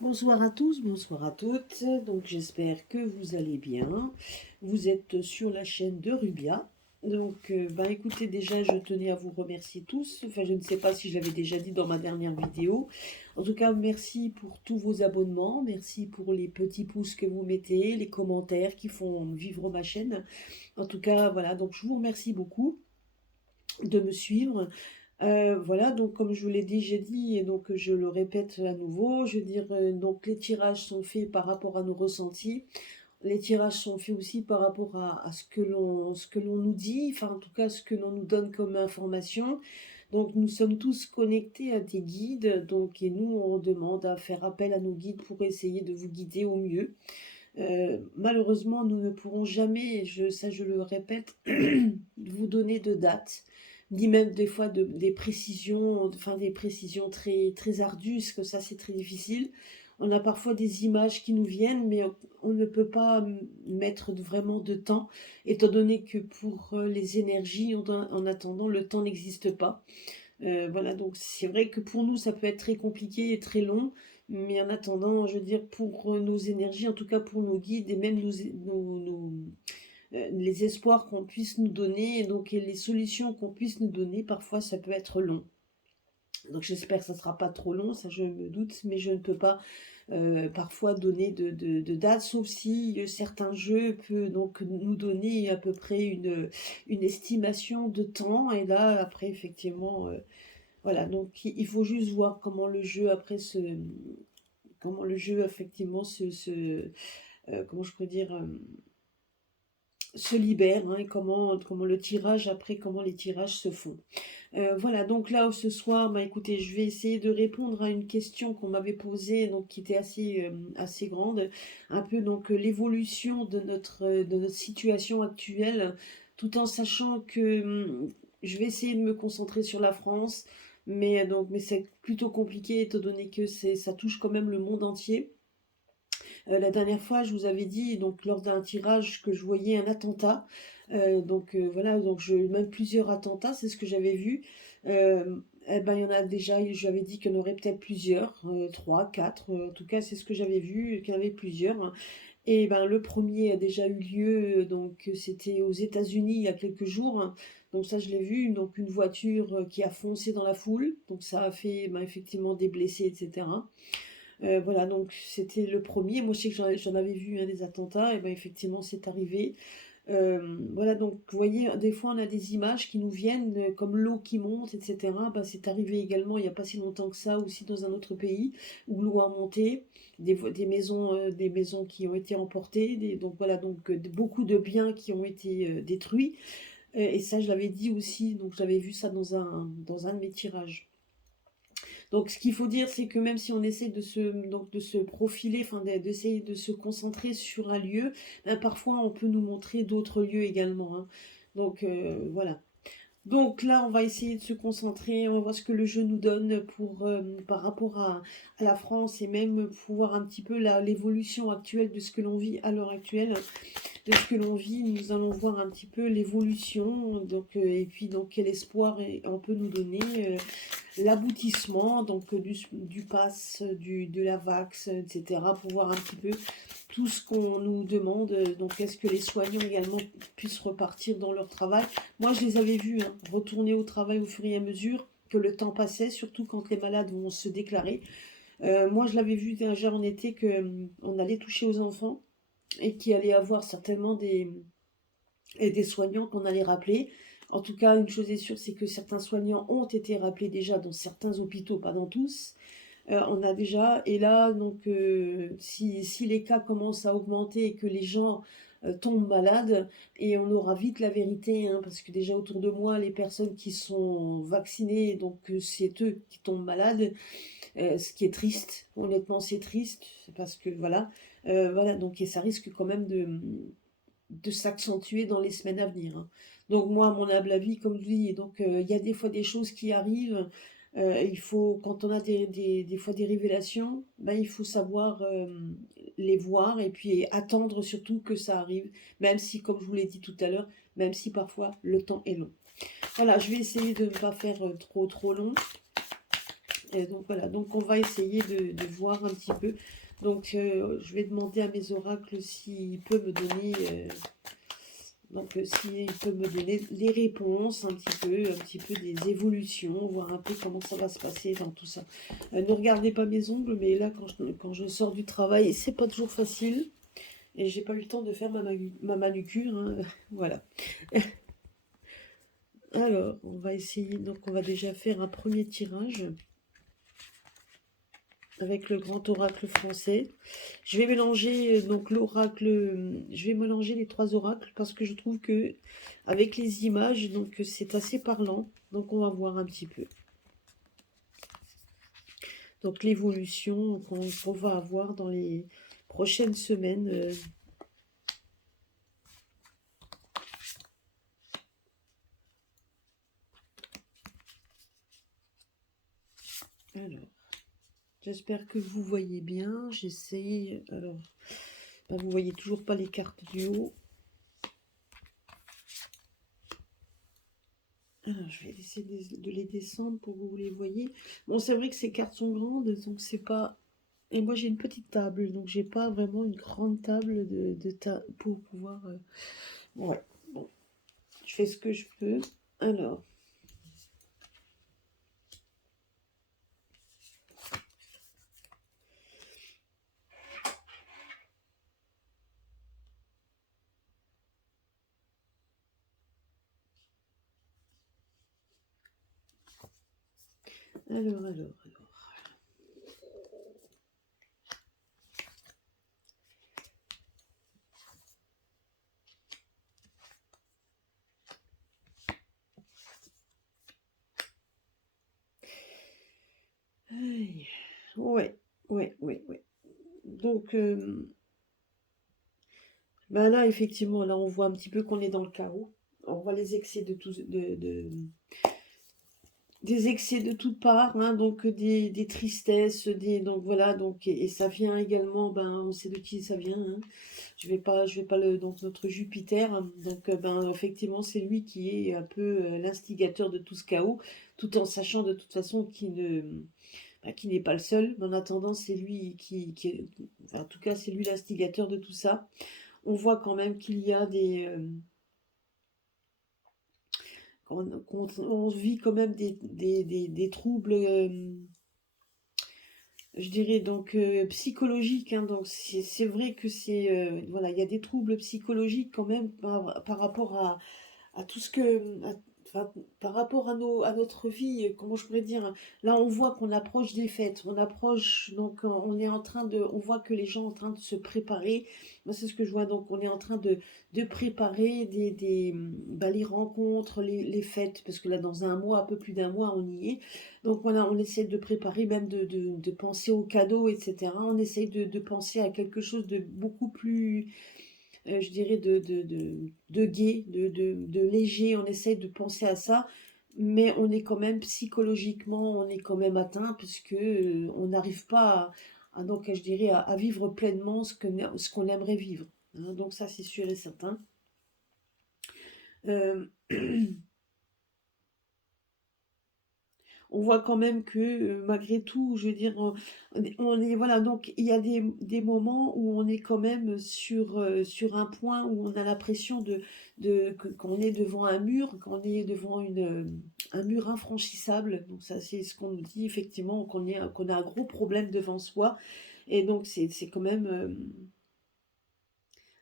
Bonsoir à tous, bonsoir à toutes. Donc j'espère que vous allez bien. Vous êtes sur la chaîne de Rubia. Donc écoutez, déjà je tenais à vous remercier tous. Enfin, je ne sais pas si je l'avais déjà dit dans ma dernière vidéo. En tout cas, merci pour tous vos abonnements, merci pour les petits pouces que vous mettez, les commentaires qui font vivre ma chaîne. En tout cas, voilà, donc je vous remercie beaucoup de me suivre. Voilà, donc comme je vous l'ai dit, j'ai dit, et donc je le répète à nouveau, je veux dire, donc les tirages sont faits par rapport à nos ressentis, les tirages sont faits aussi par rapport à ce que l'on nous dit, enfin en tout cas ce que l'on nous donne comme information. Donc nous sommes tous connectés à des guides, donc et nous on demande à faire appel à nos guides pour essayer de vous guider au mieux. Malheureusement, nous ne pourrons jamais, ça je le répète, vous donner de date, ni même des fois des précisions, enfin des précisions très, très ardues, parce que ça c'est très difficile. On a parfois des images qui nous viennent, mais on ne peut pas mettre vraiment de temps, étant donné que pour les énergies, en attendant, le temps n'existe pas. Voilà, donc c'est vrai que pour nous, ça peut être très compliqué et très long, mais en attendant, je veux dire, pour nos énergies, en tout cas pour nos guides et même les espoirs qu'on puisse nous donner, et donc et les solutions qu'on puisse nous donner, parfois ça peut être long. Donc j'espère que ça ne sera pas trop long, ça je me doute, mais je ne peux pas parfois donner de date, sauf si certains jeux peuvent donc nous donner à peu près une estimation de temps, et là après effectivement voilà, donc il faut juste voir comment le jeu après comment le jeu effectivement comment je pourrais dire, se libère, hein, et comment le tirage après, comment les tirages se font. Voilà, donc là ce soir, écoutez, je vais essayer de répondre à une question qu'on m'avait posée, donc qui était assez grande, un peu donc l'évolution de notre situation actuelle, tout en sachant que je vais essayer de me concentrer sur la France, mais c'est plutôt compliqué étant donné que ça touche quand même le monde entier. La dernière fois, je vous avais dit, donc lors d'un tirage, que je voyais un attentat. Voilà, donc même plusieurs attentats, c'est ce que j'avais vu. Eh ben, il y en a déjà, j'avais dit qu'il y en aurait peut-être plusieurs, 3, 4, en tout cas c'est ce que j'avais vu, qu'il y en avait plusieurs, hein. Et ben, le premier a déjà eu lieu, donc c'était aux États-Unis il y a quelques jours, hein. Donc ça je l'ai vu, donc une voiture qui a foncé dans la foule, donc ça a fait effectivement des blessés, etc. Voilà, donc c'était le premier. Moi, je sais que j'en avais vu des attentats, et ben effectivement, c'est arrivé. Voilà, donc vous voyez, des fois, on a des images qui nous viennent, comme l'eau qui monte, etc. Ben, c'est arrivé également il n'y a pas si longtemps que ça, aussi dans un autre pays, où l'eau a monté, des maisons qui ont été emportées, donc voilà, donc beaucoup de biens qui ont été détruits. Et ça, je l'avais dit aussi, donc j'avais vu ça dans un de mes tirages. Donc, ce qu'il faut dire, c'est que même si on essaie de se profiler, enfin, d'essayer de se concentrer sur un lieu, ben, parfois on peut nous montrer d'autres lieux également, hein. Donc, voilà. Donc là, on va essayer de se concentrer, on va voir ce que le jeu nous donne par rapport à la France, et même pour voir un petit peu l'évolution actuelle de ce que l'on vit à l'heure actuelle, de ce que l'on vit. Nous allons voir un petit peu l'évolution, donc, et puis donc quel espoir on peut nous donner. L'aboutissement donc du pass, de la vax, etc. pour voir un petit peu tout ce qu'on nous demande. Donc est-ce que les soignants également puissent repartir dans leur travail? Moi je les avais vus retourner au travail au fur et à mesure que le temps passait, surtout quand les malades vont se déclarer. Moi je l'avais vu déjà en été que on allait toucher aux enfants et qu'il allait avoir certainement des soignants qu'on allait rappeler. En tout cas, une chose est sûre, c'est que certains soignants ont été rappelés déjà dans certains hôpitaux, pas dans tous. On a déjà, et là, donc, si les cas commencent à augmenter et que les gens tombent malades, et on aura vite la vérité, hein, parce que déjà autour de moi, les personnes qui sont vaccinées, donc c'est eux qui tombent malades, ce qui est triste. Honnêtement, c'est triste, parce que voilà, voilà, donc et ça risque quand même de s'accentuer dans les semaines à venir, hein. Donc moi, à mon humble avis, comme je dis, donc il y a des fois des choses qui arrivent. Il faut, quand on a des fois des révélations, ben, il faut savoir les voir et puis attendre surtout que ça arrive, même si, comme je vous l'ai dit tout à l'heure, même si parfois le temps est long. Voilà, je vais essayer de ne pas faire trop long. Et donc voilà, donc on va essayer de voir un petit peu. Donc je vais demander à mes oracles s'il peut me donner, s'il peut me donner les réponses un petit peu des évolutions, voir un peu comment ça va se passer dans tout ça. Ne regardez pas mes ongles, mais là quand je sors du travail, c'est pas toujours facile. Et j'ai pas eu le temps de faire ma manucure, hein. Voilà. Alors, on va essayer, donc on va déjà faire un premier tirage avec le grand oracle français. Je vais mélanger donc l'oracle, je vais mélanger les trois oracles parce que je trouve que avec les images, donc c'est assez parlant. Donc on va voir un petit peu. Donc l'évolution qu'on va avoir dans les prochaines semaines. Alors, j'espère que vous voyez bien. J'essaie. Alors, vous voyez toujours pas les cartes du haut. Alors, je vais essayer de les descendre pour que vous les voyez. Bon, c'est vrai que ces cartes sont grandes, donc c'est pas... Et moi, j'ai une petite table, donc j'ai pas vraiment une grande table pour pouvoir... Ouais, bon, je fais ce que je peux. Alors, alors. Aïe. Ouais, ouais. Donc, ben là, effectivement, là, on voit un petit peu qu'on est dans le chaos. On voit les excès de tout, des excès de toutes parts, hein, donc des tristesses, donc voilà, donc et ça vient également, ben on sait de qui ça vient, hein. Je vais pas donc notre Jupiter, hein, donc ben effectivement c'est lui qui est un peu l'instigateur de tout ce chaos, tout en sachant de toute façon qu'il n'est pas le seul, mais en attendant c'est lui enfin, en tout cas c'est lui l'instigateur de tout ça. On voit quand même qu'il y a on vit quand même des troubles, je dirais donc psychologiques, hein. Donc c'est vrai que c'est voilà, il y a des troubles psychologiques quand même par rapport à tout ce que, enfin, par rapport à notre vie, comment je pourrais dire, là on voit qu'on approche des fêtes, on approche, donc on est en train on voit que les gens sont en train de se préparer, moi c'est ce que je vois, donc on est en train de préparer les rencontres, les fêtes, parce que là dans un mois, un peu plus d'un mois, on y est, donc voilà, on essaie de préparer, même de penser aux cadeaux, etc., on essaie de penser à quelque chose de beaucoup plus je dirais, de gai, de léger. On essaye de penser à ça, mais on est quand même psychologiquement, on est quand même atteint, puisque on n'arrive pas donc, je dirais, à vivre pleinement ce qu'on aimerait vivre, hein. Donc ça, c'est sûr et certain. Euh, on voit quand même que malgré tout, je veux dire, on est, voilà, donc il y a des moments où on est quand même sur un point où on a l'impression qu'on est devant un mur, qu'on est devant un mur infranchissable. Donc ça, c'est ce qu'on nous dit effectivement, qu'on a un gros problème devant soi. Et donc c'est quand même...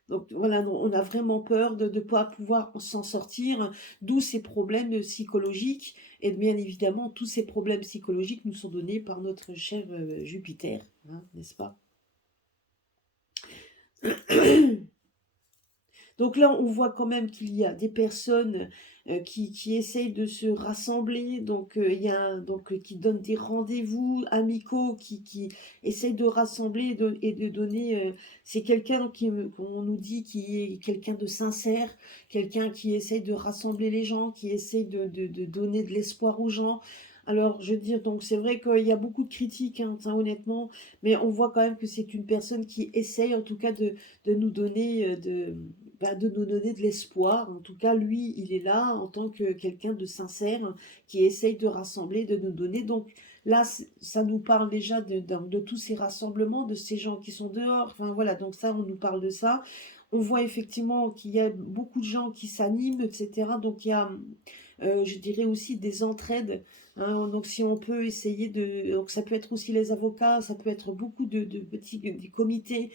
donc voilà, on a vraiment peur de ne pas pouvoir s'en sortir, d'où ces problèmes psychologiques. Et bien évidemment, tous ces problèmes psychologiques nous sont donnés par notre cher Jupiter, hein, n'est-ce pas? Donc là, on voit quand même qu'il y a des personnes qui essayent de se rassembler, donc il y a qui donnent des rendez-vous amicaux, qui essayent de rassembler et de donner. C'est quelqu'un qu'on nous dit qui est quelqu'un de sincère, quelqu'un qui essaye de rassembler les gens, qui essaye de donner de l'espoir aux gens. Alors, je veux dire, donc c'est vrai qu'il y a beaucoup de critiques, hein, ça, honnêtement, mais on voit quand même que c'est une personne qui essaye, en tout cas, de nous donner de nous donner de l'espoir. En tout cas, lui, il est là en tant que quelqu'un de sincère qui essaye de rassembler, de nous donner. Donc, Là, ça nous parle déjà de tous ces rassemblements, de ces gens qui sont dehors. Enfin voilà, donc ça, on nous parle de ça. On voit effectivement qu'il y a beaucoup de gens qui s'animent, etc. Donc il y a, je dirais aussi des entraides, hein. Donc si on peut essayer de... Donc ça peut être aussi les avocats, ça peut être beaucoup de petits des comités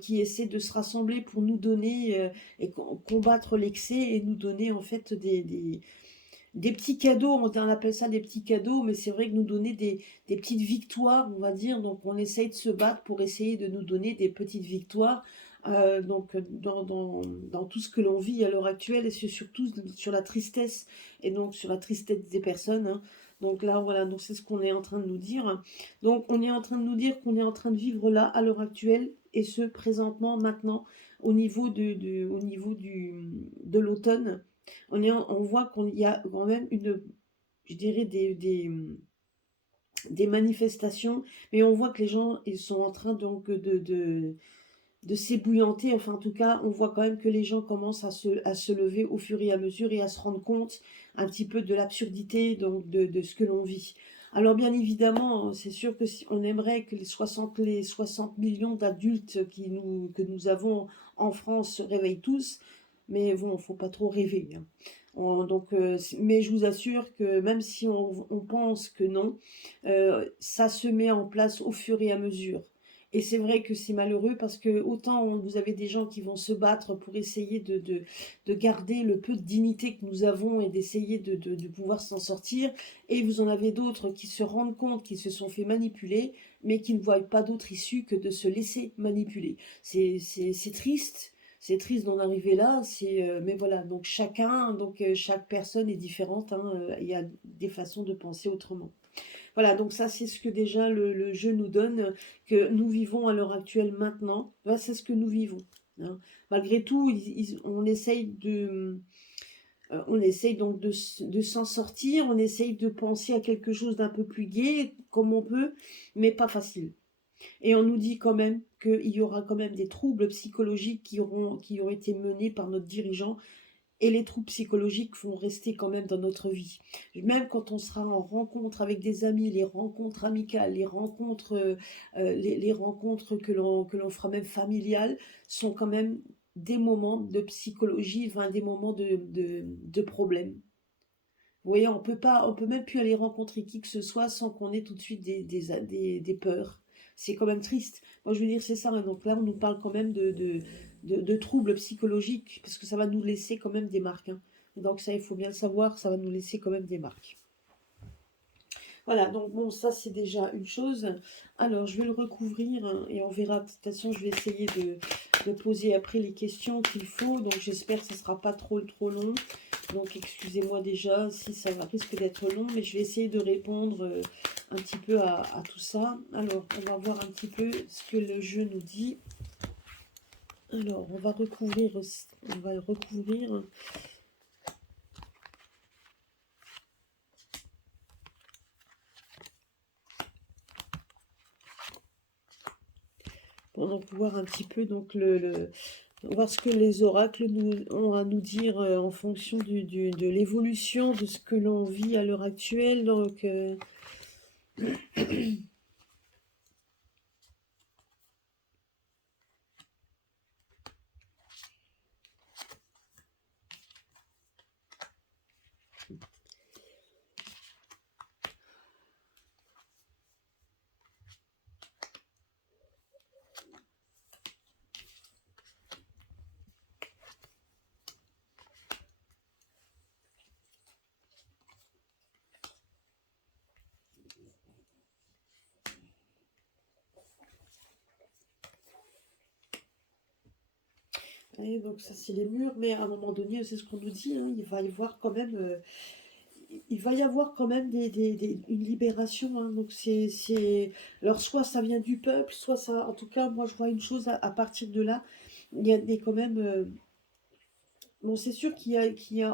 qui essaient de se rassembler pour nous donner et combattre l'excès et nous donner en fait des petits cadeaux, on appelle ça des petits cadeaux, mais c'est vrai que nous donner des petites victoires, on va dire. Donc on essaye de se battre pour essayer de nous donner des petites victoires. Donc dans tout ce que l'on vit à l'heure actuelle, et c'est surtout sur la tristesse, et donc sur la tristesse des personnes, hein. Donc là, voilà, donc c'est ce qu'on est en train de nous dire. Donc on est en train de nous dire qu'on est en train de vivre là, à l'heure actuelle, et ce, présentement, maintenant, au niveau de l'automne. On voit qu'il y a quand même je dirais des manifestations, mais on voit que les gens, ils sont en train donc de s'ébouillanter. Enfin, en tout cas, on voit quand même que les gens commencent à se lever au fur et à mesure et à se rendre compte un petit peu de l'absurdité donc de ce que l'on vit. Alors bien évidemment, c'est sûr que si on aimerait que les 60 millions d'adultes que nous avons en France se réveillent tous, mais bon, faut pas trop rêver, hein. Mais je vous assure que même si on pense que non, ça se met en place au fur et à mesure. Et c'est vrai que c'est malheureux parce que autant vous avez des gens qui vont se battre pour essayer de garder le peu de dignité que nous avons et d'essayer de pouvoir s'en sortir, et vous en avez d'autres qui se rendent compte qu'ils se sont fait manipuler, mais qui ne voient pas d'autre issue que de se laisser manipuler. C'est triste. C'est triste d'en arriver là, mais voilà, donc chaque personne est différente, hein, il y a des façons de penser autrement. Voilà, donc ça c'est ce que déjà le jeu nous donne, que nous vivons à l'heure actuelle maintenant. Voilà, c'est ce que nous vivons, hein. Malgré tout, on essaye donc de s'en sortir, on essaye de penser à quelque chose d'un peu plus gai, comme on peut, mais pas facile. Et on nous dit quand même qu'il y aura quand même des troubles psychologiques qui ont été menés par notre dirigeant, et les troubles psychologiques vont rester quand même dans notre vie. Même quand on sera en rencontre avec des amis, les rencontres amicales, les rencontres que l'on fera même familiales, sont quand même des moments de psychologie, enfin, des moments de problèmes. Vous voyez, on peut même plus aller rencontrer qui que ce soit sans qu'on ait tout de suite des peurs. C'est quand même triste. Moi, je veux dire, c'est ça, hein. Donc là, on nous parle quand même de troubles psychologiques, parce que ça va nous laisser quand même des marques, hein. Donc ça, il faut bien le savoir, ça va nous laisser quand même des marques. Voilà, donc bon, ça c'est déjà une chose. Alors, je vais le recouvrir, hein, et on verra. De toute façon, je vais essayer de poser après les questions qu'il faut. Donc, j'espère que ça ne sera pas trop long. Donc, excusez-moi déjà si risque d'être long, mais je vais essayer de répondre un petit peu à tout ça. Alors, on va voir un petit peu ce que le jeu nous dit. Alors, on va recouvrir. Pour donc voir un petit peu donc voir ce que les oracles ont à nous dire en fonction de l'évolution de ce que l'on vit à l'heure actuelle. Donc et donc ça c'est les murs, mais à un moment donné, c'est ce qu'on nous dit, hein, il va y avoir quand même une libération, hein. Donc alors soit ça vient du peuple, soit ça, en tout cas, moi je vois une chose à partir de là, il y a quand même, bon, c'est sûr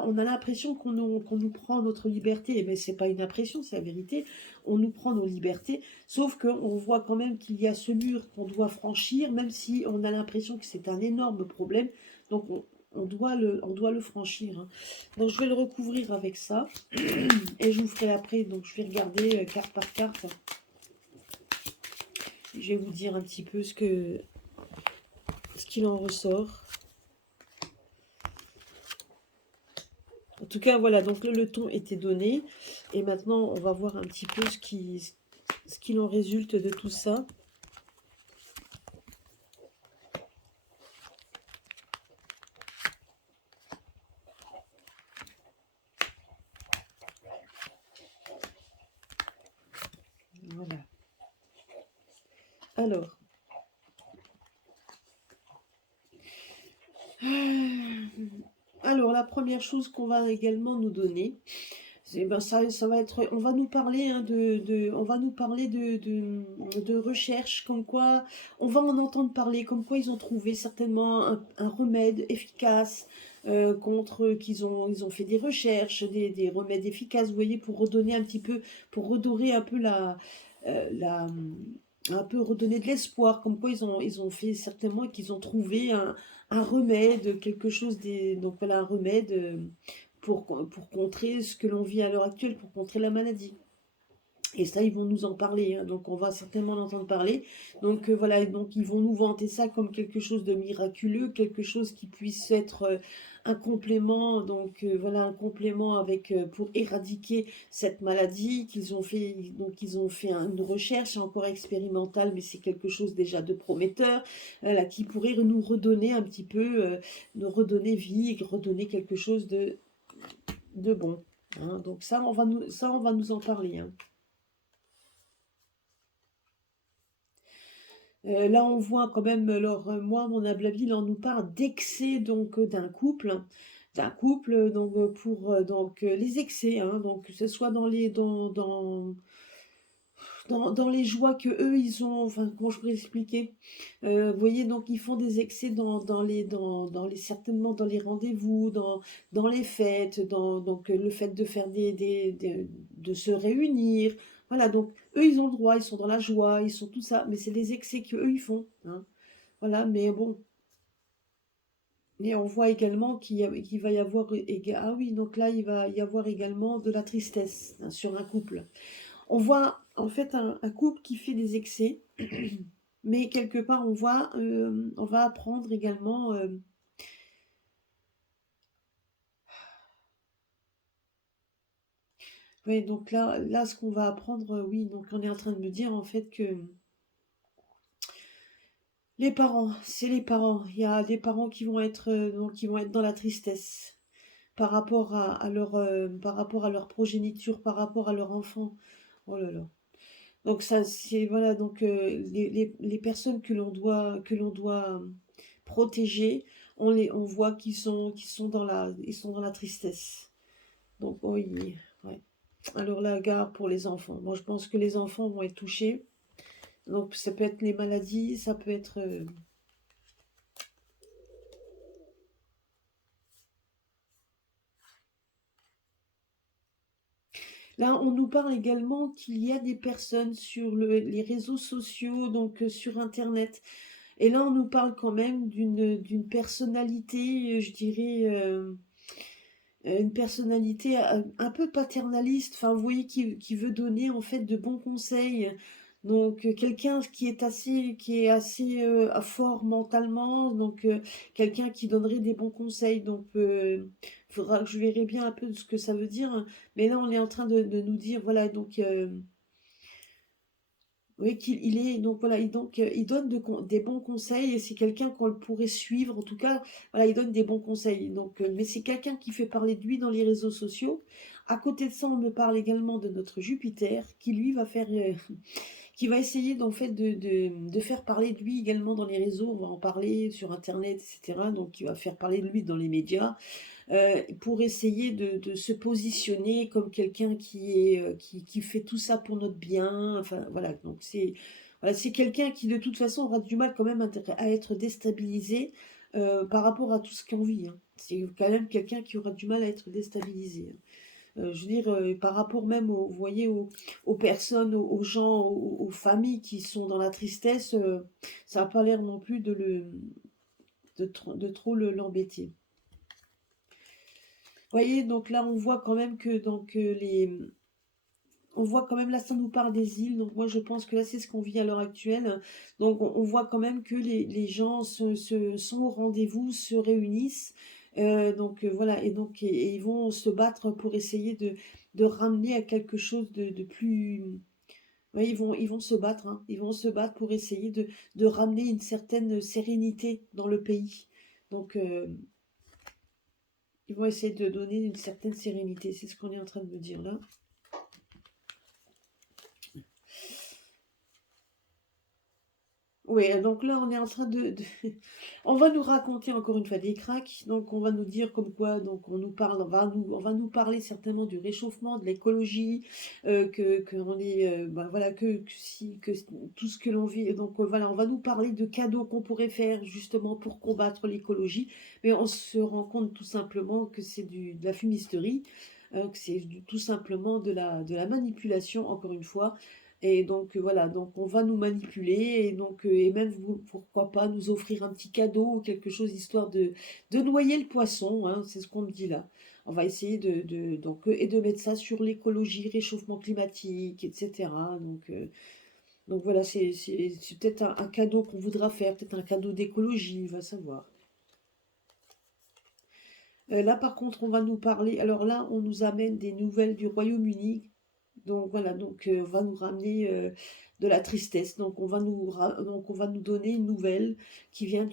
on a l'impression qu'on nous prend notre liberté, mais c'est pas une impression, c'est la vérité. On nous prend nos libertés, sauf qu'on voit quand même qu'il y a ce mur qu'on doit franchir, même si on a l'impression que c'est un énorme problème. Donc on doit le franchir, hein. Donc je vais le recouvrir avec ça. Et je vous ferai après, donc je vais regarder carte par carte. Je vais vous dire un petit peu ce qu'il en ressort. En tout cas, voilà, donc le ton était donné. Et maintenant, on va voir un petit peu ce qu'il en résulte de tout ça. Voilà. Alors. Alors, la première chose qu'on va également nous donner, ben ça va être, on va nous parler hein, on va nous parler de recherche, comme quoi, on va en entendre parler, comme quoi ils ont trouvé certainement un remède efficace contre, ils ont fait des recherches, des remèdes efficaces, vous voyez, pour redonner un petit peu, pour redorer un peu un peu redonner de l'espoir, comme quoi ils ont fait certainement qu'ils ont trouvé un remède, quelque chose, donc voilà, un remède pour contrer ce que l'on vit à l'heure actuelle, pour contrer la maladie. Et ça, ils vont nous en parler, hein, donc on va certainement en entendre parler. Donc voilà, donc ils vont nous vanter ça comme quelque chose de miraculeux, quelque chose qui puisse être un complément, donc voilà, un complément avec pour éradiquer cette maladie qu'ils ont fait. Donc ils ont fait une recherche encore expérimentale, mais c'est quelque chose déjà de prometteur, là, qui pourrait nous redonner un petit peu, nous redonner vie, redonner quelque chose de bon, hein. Donc ça, on va nous en parler, hein. Là, on voit quand même, alors moi, mon humble avis, là, on nous parle d'excès donc d'un couple donc pour donc les excès, hein, donc que ce soit dans les joies que eux ils ont, enfin comment je pourrais expliquer, vous voyez, donc ils font des excès dans les certainement dans les rendez-vous, dans les fêtes, donc le fait de faire de se réunir, voilà, donc eux ils ont le droit, ils sont dans la joie, ils sont tout ça, mais c'est des excès que eux ils font, hein, voilà, mais bon. Et on voit également qu'il va y avoir, ah oui, donc là il va y avoir également de la tristesse, hein, sur un couple. On voit en fait un couple qui fait des excès, mais quelque part on va apprendre également. Oui, donc là, ce qu'on va apprendre, oui, donc on est en train de me dire en fait que les parents, c'est les parents. Il y a des parents qui vont être, donc, qui vont être dans la tristesse par rapport par rapport à leur progéniture, par rapport à leur enfant. Oh là là. Donc ça, c'est voilà, donc les personnes que l'on doit protéger, on voit qu'ils sont ils sont dans la tristesse. Donc oui, ouais. Alors la garde pour les enfants. Moi, je pense que les enfants vont être touchés. Donc ça peut être les maladies, ça peut être. Là, on nous parle également qu'il y a des personnes sur les réseaux sociaux, donc sur Internet. Et là, on nous parle quand même d'une personnalité, je dirais, une personnalité un peu paternaliste, enfin, vous voyez, qui veut donner en fait de bons conseils. Donc, quelqu'un qui est assez fort mentalement, donc quelqu'un qui donnerait des bons conseils. Donc, faudra que je verrai bien un peu de ce que ça veut dire, hein. Mais là, on est en train de nous dire, voilà, donc oui, qu'il est donc voilà, il donne des bons conseils et c'est quelqu'un qu'on pourrait suivre. En tout cas, voilà, il donne des bons conseils. Donc, mais c'est quelqu'un qui fait parler de lui dans les réseaux sociaux. À côté de ça, on me parle également de notre Jupiter qui lui va faire, qui va essayer d'en fait de faire parler de lui également dans les réseaux. On va en parler sur Internet, etc. Donc, il va faire parler de lui dans les médias pour essayer de se positionner comme quelqu'un qui fait tout ça pour notre bien. Enfin, voilà, donc voilà, c'est quelqu'un qui, de toute façon, aura du mal quand même à être déstabilisé par rapport à tout ce qu'on vit, hein. C'est quand même quelqu'un qui aura du mal à être déstabilisé, hein. Je veux dire, par rapport même, vous voyez, aux personnes, aux gens, aux familles qui sont dans la tristesse, ça n'a pas l'air non plus de trop l'embêter. voyez, donc là, on voit quand même que donc, on voit quand même, là, ça nous parle des îles, donc moi, je pense que là, c'est ce qu'on vit à l'heure actuelle. Donc, on voit quand même que les gens sont au rendez-vous, se réunissent. Donc, voilà, et donc, et ils vont se battre pour essayer de ramener à quelque chose de plus... Oui, ils vont se battre, hein. Ils vont se battre pour essayer de ramener une certaine sérénité dans le pays. Donc, ils vont essayer de donner une certaine sérénité. C'est ce qu'on est en train de me dire là. Oui, donc là, on est en train on va nous raconter encore une fois des cracks. Donc, on va nous dire comme quoi, donc on nous parle, on va nous parler certainement du réchauffement, de l'écologie, que on est, ben voilà, que tout ce que l'on vit. Donc, voilà, on va nous parler de cadeaux qu'on pourrait faire justement pour combattre l'écologie. Mais on se rend compte tout simplement que c'est de la fumisterie, que c'est tout simplement de la manipulation, encore une fois. Et donc voilà, donc on va nous manipuler et donc et même pourquoi pas nous offrir un petit cadeau ou quelque chose histoire de noyer le poisson, hein, c'est ce qu'on me dit là. On va essayer donc et de mettre ça sur l'écologie, réchauffement climatique, etc. Donc voilà, c'est peut-être un cadeau qu'on voudra faire, peut-être un cadeau d'écologie, va savoir. Là par contre, on va nous parler. Alors là, on nous amène des nouvelles du Royaume-Uni. Donc voilà, donc on va nous ramener de la tristesse. Donc on va nous donner une nouvelle qui vient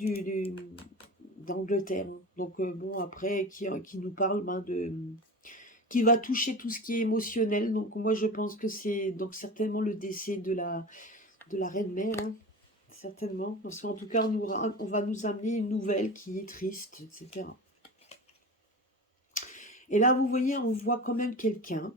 d'Angleterre. Donc bon, après, qui nous parle qui va toucher tout ce qui est émotionnel. Donc moi, je pense que c'est donc certainement le décès de la reine-mère, hein, certainement. Parce qu'en tout cas, on va nous amener une nouvelle qui est triste, etc. Et là, vous voyez, on voit quand même quelqu'un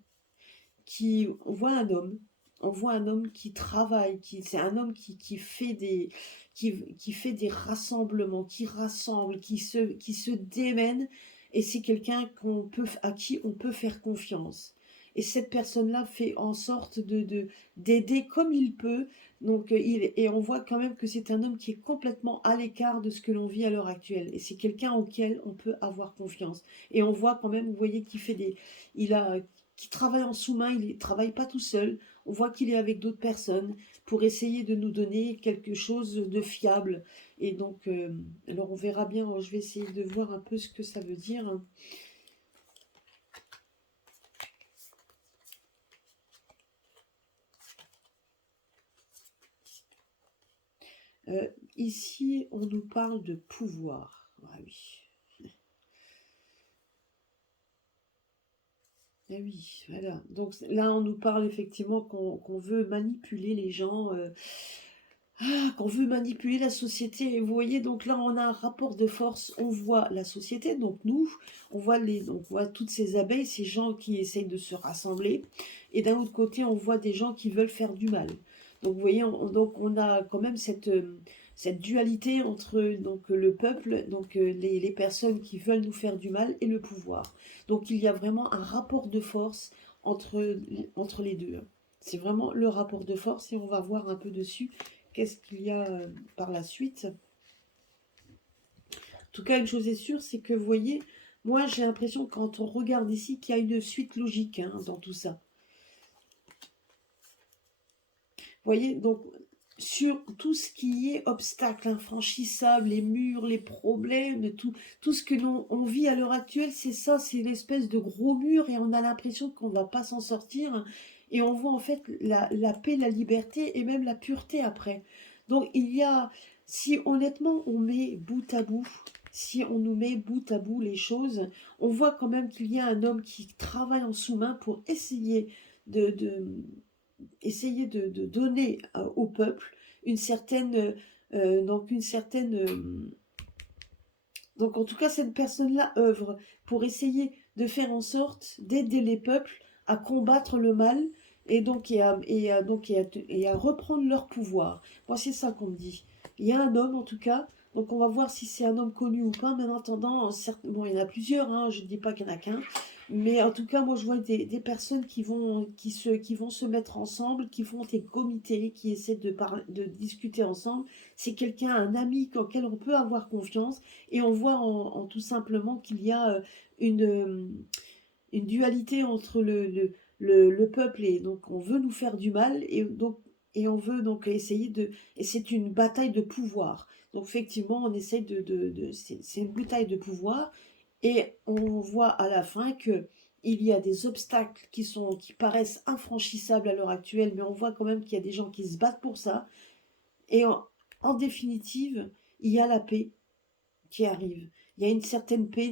on voit un homme qui travaille, c'est un homme qui fait des rassemblements, qui rassemble, qui se démène, et c'est quelqu'un à qui on peut faire confiance. Et cette personne-là fait en sorte d'aider comme il peut. Donc, et on voit quand même que c'est un homme qui est complètement à l'écart de ce que l'on vit à l'heure actuelle. Et c'est quelqu'un auquel on peut avoir confiance. Et on voit quand même, vous voyez, il a, qui travaille en sous-main, il ne travaille pas tout seul. On voit qu'il est avec d'autres personnes pour essayer de nous donner quelque chose de fiable. Et donc, alors on verra bien, je vais essayer de voir un peu ce que ça veut dire. Ici, on nous parle de pouvoir. Ah oui. Ah oui, voilà. Donc là, on nous parle effectivement qu'on veut manipuler les gens. Qu'on veut manipuler la société. Et vous voyez, donc là, on a un rapport de force. On voit la société, donc nous, on voit toutes ces abeilles, ces gens qui essayent de se rassembler. Et d'un autre côté, on voit des gens qui veulent faire du mal. Donc vous voyez, donc on a quand même cette dualité entre donc, le peuple, donc les personnes qui veulent nous faire du mal et le pouvoir. Donc il y a vraiment un rapport de force entre les deux. C'est vraiment le rapport de force et on va voir un peu dessus qu'est-ce qu'il y a par la suite. En tout cas, une chose est sûre, c'est que vous voyez, moi j'ai l'impression quand on regarde ici qu'il y a une suite logique, hein, dans tout ça. Vous voyez, donc sur tout ce qui est obstacle infranchissable, les murs, les problèmes, tout ce que on vit à l'heure actuelle, c'est ça, c'est l'espèce de gros mur et on a l'impression qu'on ne va pas s'en sortir. Et on voit en fait la paix, la liberté et même la pureté après. Donc si honnêtement on met bout à bout, si on nous met bout à bout les choses, on voit quand même qu'il y a un homme qui travaille en sous-main pour essayer de donner au peuple une certaine, donc une certaine, donc en tout cas cette personne-là œuvre pour essayer de faire en sorte d'aider les peuples à combattre le mal et donc et à reprendre leur pouvoir. Moi c'est ça qu'on me dit. Il y a un homme en tout cas. Donc on va voir si c'est un homme connu ou pas. Mais en attendant, bon, il y en a plusieurs, hein, je ne dis pas qu'il n'y en a qu'un. Mais en tout cas, moi, je vois des personnes qui vont se mettre ensemble, qui font des comités, qui essaient de discuter ensemble. C'est quelqu'un, un ami auquel on peut avoir confiance. Et on voit tout simplement qu'il y a une dualité entre le peuple et donc on veut nous faire du mal et on veut donc essayer et c'est une bataille de pouvoir. Donc effectivement, on essaye c'est une bataille de pouvoir et on voit à la fin que il y a des obstacles qui paraissent infranchissables à l'heure actuelle, mais on voit quand même qu'il y a des gens qui se battent pour ça. Et en définitive, il y a la paix qui arrive. Il y a une certaine paix,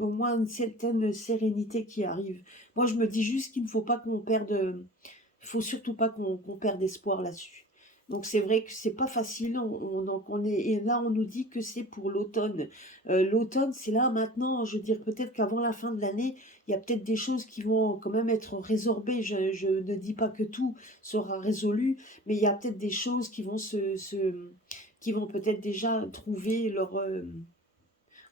au moins une certaine sérénité qui arrive. Moi, je me dis juste qu'il ne faut pas qu'on perde, il faut surtout pas qu'on perde espoir là-dessus. Donc c'est vrai que c'est pas facile. Donc et là on nous dit que c'est pour l'automne. L'automne c'est là maintenant. Je veux dire peut-être qu'avant la fin de l'année, il y a peut-être des choses qui vont quand même être résorbées. Je ne dis pas que tout sera résolu, mais il y a peut-être des choses qui vont qui vont peut-être déjà trouver leur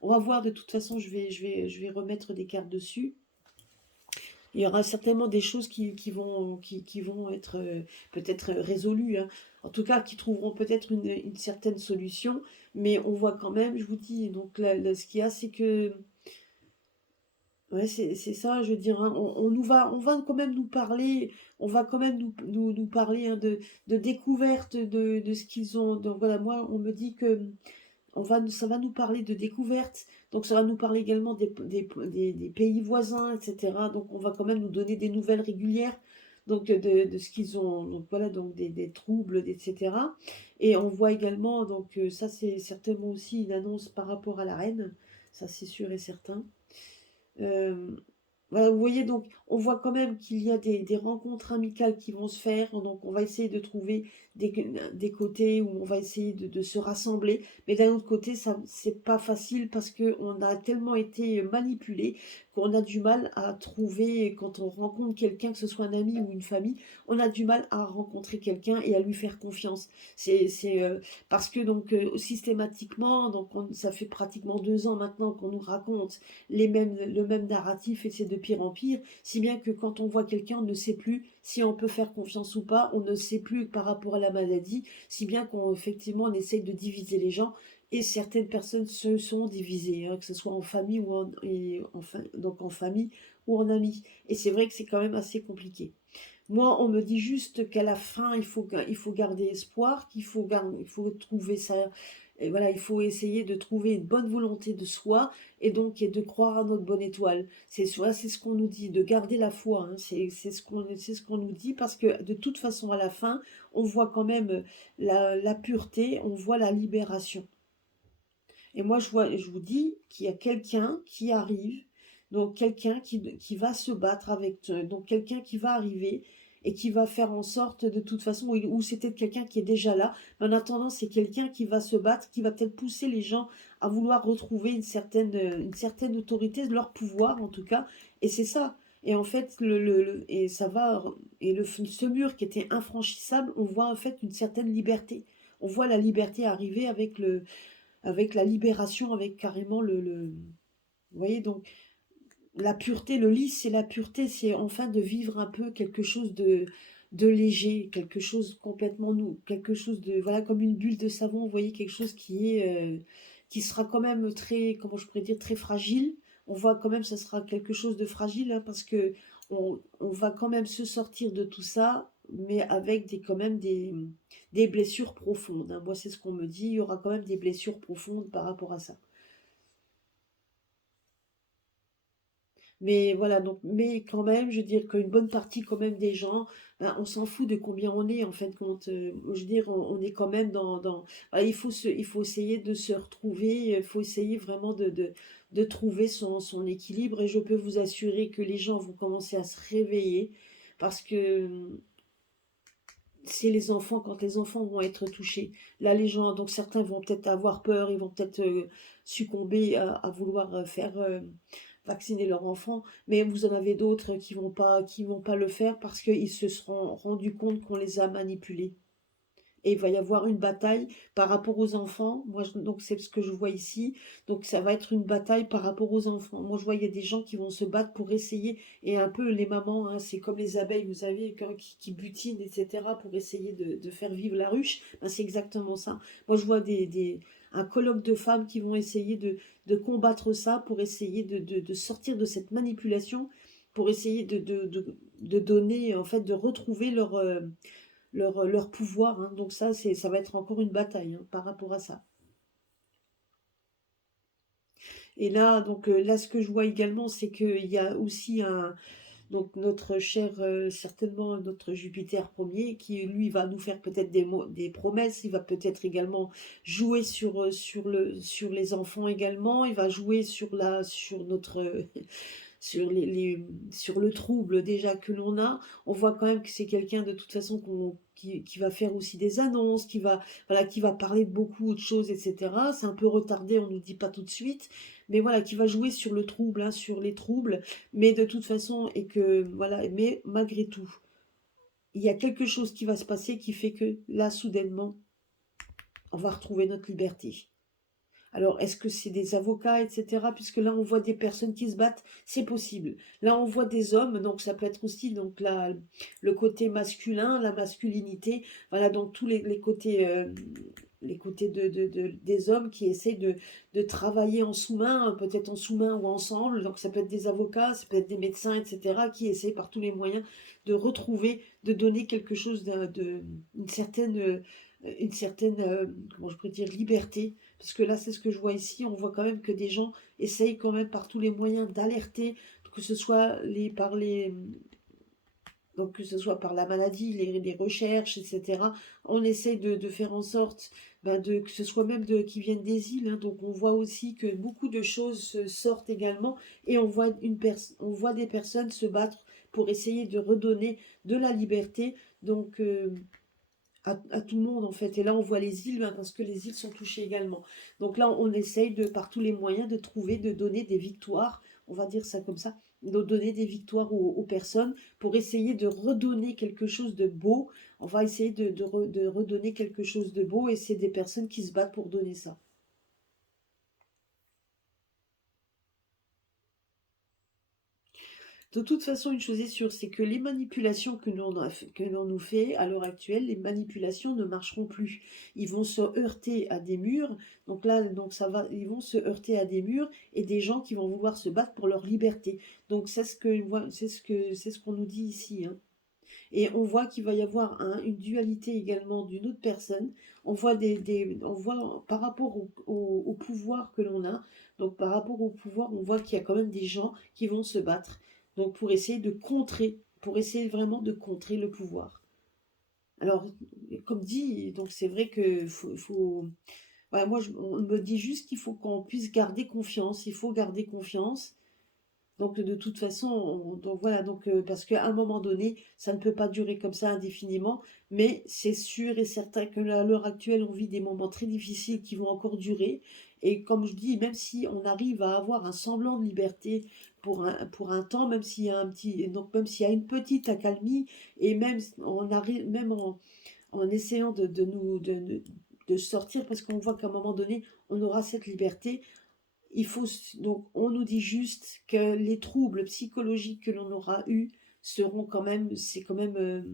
on va voir, de toute façon, je vais remettre des cartes dessus. Il y aura certainement des choses qui vont être peut-être résolues, hein. En tout cas, qui trouveront peut-être une certaine solution. Mais on voit quand même, je vous dis, donc là, ce qu'il y a, c'est que, ouais, c'est ça, je veux dire, hein, on va quand même nous parler, on va quand même nous parler hein, de découverte de ce qu'ils ont. Donc voilà, moi, on me dit que ça va nous parler de découvertes, donc ça va nous parler également des pays voisins, etc. Donc on va quand même nous donner des nouvelles régulières, donc de ce qu'ils ont, donc voilà, donc des troubles, etc. Et on voit également, donc ça c'est certainement aussi une annonce par rapport à la reine, ça c'est sûr et certain. Euh, voilà, vous voyez, donc on voit quand même qu'il y a des rencontres amicales qui vont se faire, donc on va essayer de trouver des côtés où on va essayer de se rassembler, mais d'un autre côté, ça c'est pas facile parce qu'on a tellement été manipulé qu'on a du mal à trouver, quand on rencontre quelqu'un, que ce soit un ami ou une famille, on a du mal à rencontrer quelqu'un et à lui faire confiance. Parce que donc systématiquement, ça fait pratiquement 2 ans maintenant qu'on nous raconte le même narratif et c'est de pire en pire, si bien que quand on voit quelqu'un, on ne sait plus si on peut faire confiance ou pas, on ne sait plus par rapport à la maladie, si bien effectivement on essaye de diviser les gens et certaines personnes se sont divisées, hein, que ce soit en famille donc en famille ou en amis. Et c'est vrai que c'est quand même assez compliqué. Moi, on me dit juste qu'à la fin, il faut garder espoir, il faut trouver ça. Et voilà, il faut essayer de trouver une bonne volonté de soi et de croire à notre bonne étoile. C'est ce qu'on nous dit, de garder la foi, hein. C'est ce qu'on nous dit parce que de toute façon, à la fin, on voit quand même la pureté, on voit la libération. Et moi, je vous dis qu'il y a quelqu'un qui arrive, donc quelqu'un qui va se battre donc quelqu'un qui va arriver et qui va faire en sorte, de toute façon, ou c'était quelqu'un qui est déjà là, mais en attendant, c'est quelqu'un qui va se battre, qui va peut-être pousser les gens à vouloir retrouver une certaine autorité, de leur pouvoir en tout cas, et c'est ça. Et en fait, et ça va, ce mur qui était infranchissable, on voit en fait une certaine liberté. On voit la liberté arriver avec la libération, avec carrément vous voyez, donc la pureté, le lys, c'est la pureté, c'est enfin de vivre un peu quelque chose de léger, quelque chose complètement quelque chose de, voilà, comme une bulle de savon, vous voyez, quelque chose qui sera quand même très, comment je pourrais dire, très fragile. On voit quand même, ça sera quelque chose de fragile, hein, parce que on va quand même se sortir de tout ça, mais avec quand même des blessures profondes, hein. Moi, c'est ce qu'on me dit, il y aura quand même des blessures profondes par rapport à ça. Mais voilà, donc, mais quand même, je veux dire qu'une bonne partie quand même des gens, ben, on s'en fout de combien on est en fin de compte. Je veux dire, on est quand même voilà, il faut essayer de se retrouver, il faut essayer vraiment de trouver son équilibre. Et je peux vous assurer que les gens vont commencer à se réveiller parce que c'est les enfants, quand les enfants vont être touchés. Là, les gens, donc certains vont peut-être avoir peur, ils vont peut-être succomber à vouloir faire vacciner leur enfant, mais vous en avez d'autres qui vont pas le faire parce qu'ils se seront rendus compte qu'on les a manipulés. et il va y avoir une bataille par rapport aux enfants. Moi, donc c'est ce que je vois ici. Donc ça va être une bataille par rapport aux enfants. Moi, je vois, il y a des gens qui vont se battre pour essayer, et un peu les mamans, hein, c'est comme les abeilles, vous savez, qui butinent, etc., pour essayer de faire vivre la ruche. Ben, c'est exactement ça. Moi, je vois un colloque de femmes qui vont essayer de combattre ça, pour essayer de sortir de cette manipulation, pour essayer de donner, en fait, de retrouver leur pouvoir, hein. Donc ça va être encore une bataille, hein, par rapport à ça. Et là, donc là, ce que je vois également, c'est qu'il y a aussi donc notre cher, certainement notre Jupiter premier, qui lui va nous faire peut-être des promesses. Il va peut-être également jouer sur les enfants également. Il va jouer sur notre, sur le trouble déjà que l'on a. On voit quand même que c'est quelqu'un de toute façon qui va faire aussi des annonces, voilà, qui va parler de beaucoup de choses, etc. C'est un peu retardé, on ne nous dit pas tout de suite, mais voilà, qui va jouer sur le trouble, hein, sur les troubles, mais de toute façon, et que voilà, mais malgré tout, il y a quelque chose qui va se passer qui fait que là, soudainement, on va retrouver notre liberté. Alors, est-ce que c'est des avocats, etc. Puisque là, on voit des personnes qui se battent, c'est possible. Là, on voit des hommes, donc ça peut être aussi donc le côté masculin, la masculinité, voilà, donc tous les côtés des hommes qui essaient de travailler en sous-main, peut-être en sous-main ou ensemble. Donc, ça peut être des avocats, ça peut être des médecins, etc., qui essaient par tous les moyens de retrouver, de donner quelque chose une certaine, comment je pourrais dire, liberté, parce que là, c'est ce que je vois ici. On voit quand même que des gens essayent quand même par tous les moyens d'alerter, que ce soit donc que ce soit par la maladie, les recherches, etc. On essaye de faire en sorte, ben, que ce soit même qui viennent des îles, hein. Donc on voit aussi que beaucoup de choses sortent également, et on voit des personnes se battre pour essayer de redonner de la liberté. Donc à tout le monde en fait. Et là on voit les îles, hein, parce que les îles sont touchées également. Donc là on essaye par tous les moyens de trouver, de donner des victoires, on va dire ça comme ça, de donner des victoires aux personnes, pour essayer de redonner quelque chose de beau. On va essayer de redonner quelque chose de beau, et c'est des personnes qui se battent pour donner ça. De toute façon, une chose est sûre, c'est que les manipulations que l'on nous fait à l'heure actuelle, les manipulations ne marcheront plus. Ils vont se heurter à des murs. Donc là, ils vont se heurter à des murs, et des gens qui vont vouloir se battre pour leur liberté. Donc c'est ce qu'on nous dit ici, hein. Et on voit qu'il va y avoir une dualité également d'une autre personne. On voit par rapport au pouvoir que l'on a, donc par rapport au pouvoir, on voit qu'il y a quand même des gens qui vont se battre, donc pour essayer de contrer, pour essayer vraiment de contrer le pouvoir. Alors, comme dit, donc c'est vrai que voilà, on me dit juste qu'il faut qu'on puisse garder confiance, il faut garder confiance. Donc de toute façon, donc voilà, donc parce qu'à un moment donné, ça ne peut pas durer comme ça indéfiniment, mais c'est sûr et certain que à l'heure actuelle, on vit des moments très difficiles qui vont encore durer. Et comme je dis, même si on arrive à avoir un semblant de liberté pour un temps, même s'il y a donc même s'il y a une petite accalmie, et même on arrive, même en essayant de sortir, parce qu'on voit qu'à un moment donné, on aura cette liberté. Donc, on nous dit juste que les troubles psychologiques que l'on aura eus seront quand même, c'est quand même,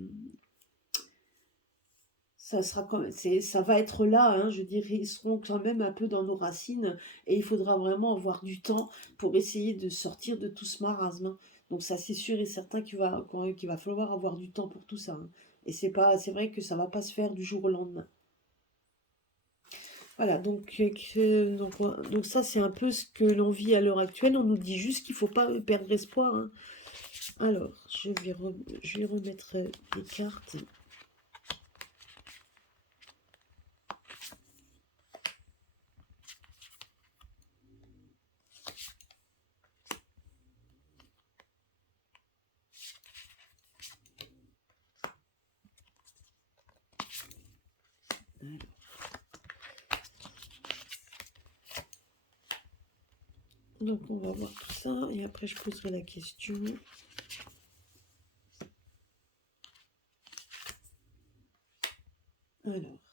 ça sera quand même, ça va être là, hein, je dirais, ils seront quand même un peu dans nos racines, et il faudra vraiment avoir du temps pour essayer de sortir de tout ce marasme, hein. Donc ça, c'est sûr et certain qu'il va falloir avoir du temps pour tout ça, hein. Et c'est vrai que ça va pas se faire du jour au lendemain. Voilà, donc ça c'est un peu ce que l'on vit à l'heure actuelle. On nous dit juste qu'il ne faut pas perdre espoir, hein. Alors, je vais remettre les cartes. Donc on va voir tout ça, et après je poserai la question. Alors.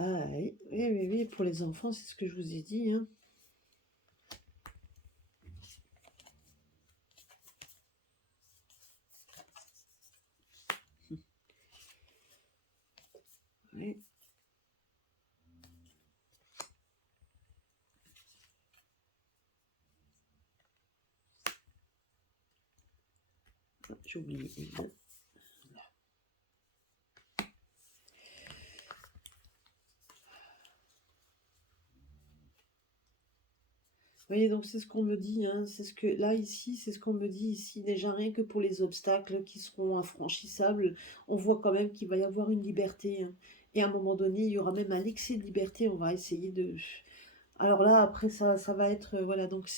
Ah oui, oui, oui, oui, pour les enfants, c'est ce que je vous ai dit, hein. Oui. Ah, j'ai oublié une. Vous voyez, donc c'est ce qu'on me dit, hein, c'est ce que là ici, c'est ce qu'on me dit ici, déjà rien que pour les obstacles qui seront infranchissables, on voit quand même qu'il va y avoir une liberté, hein. Et à un moment donné, il y aura même un excès de liberté, on va essayer de... Alors là, après, ça va être... voilà, donc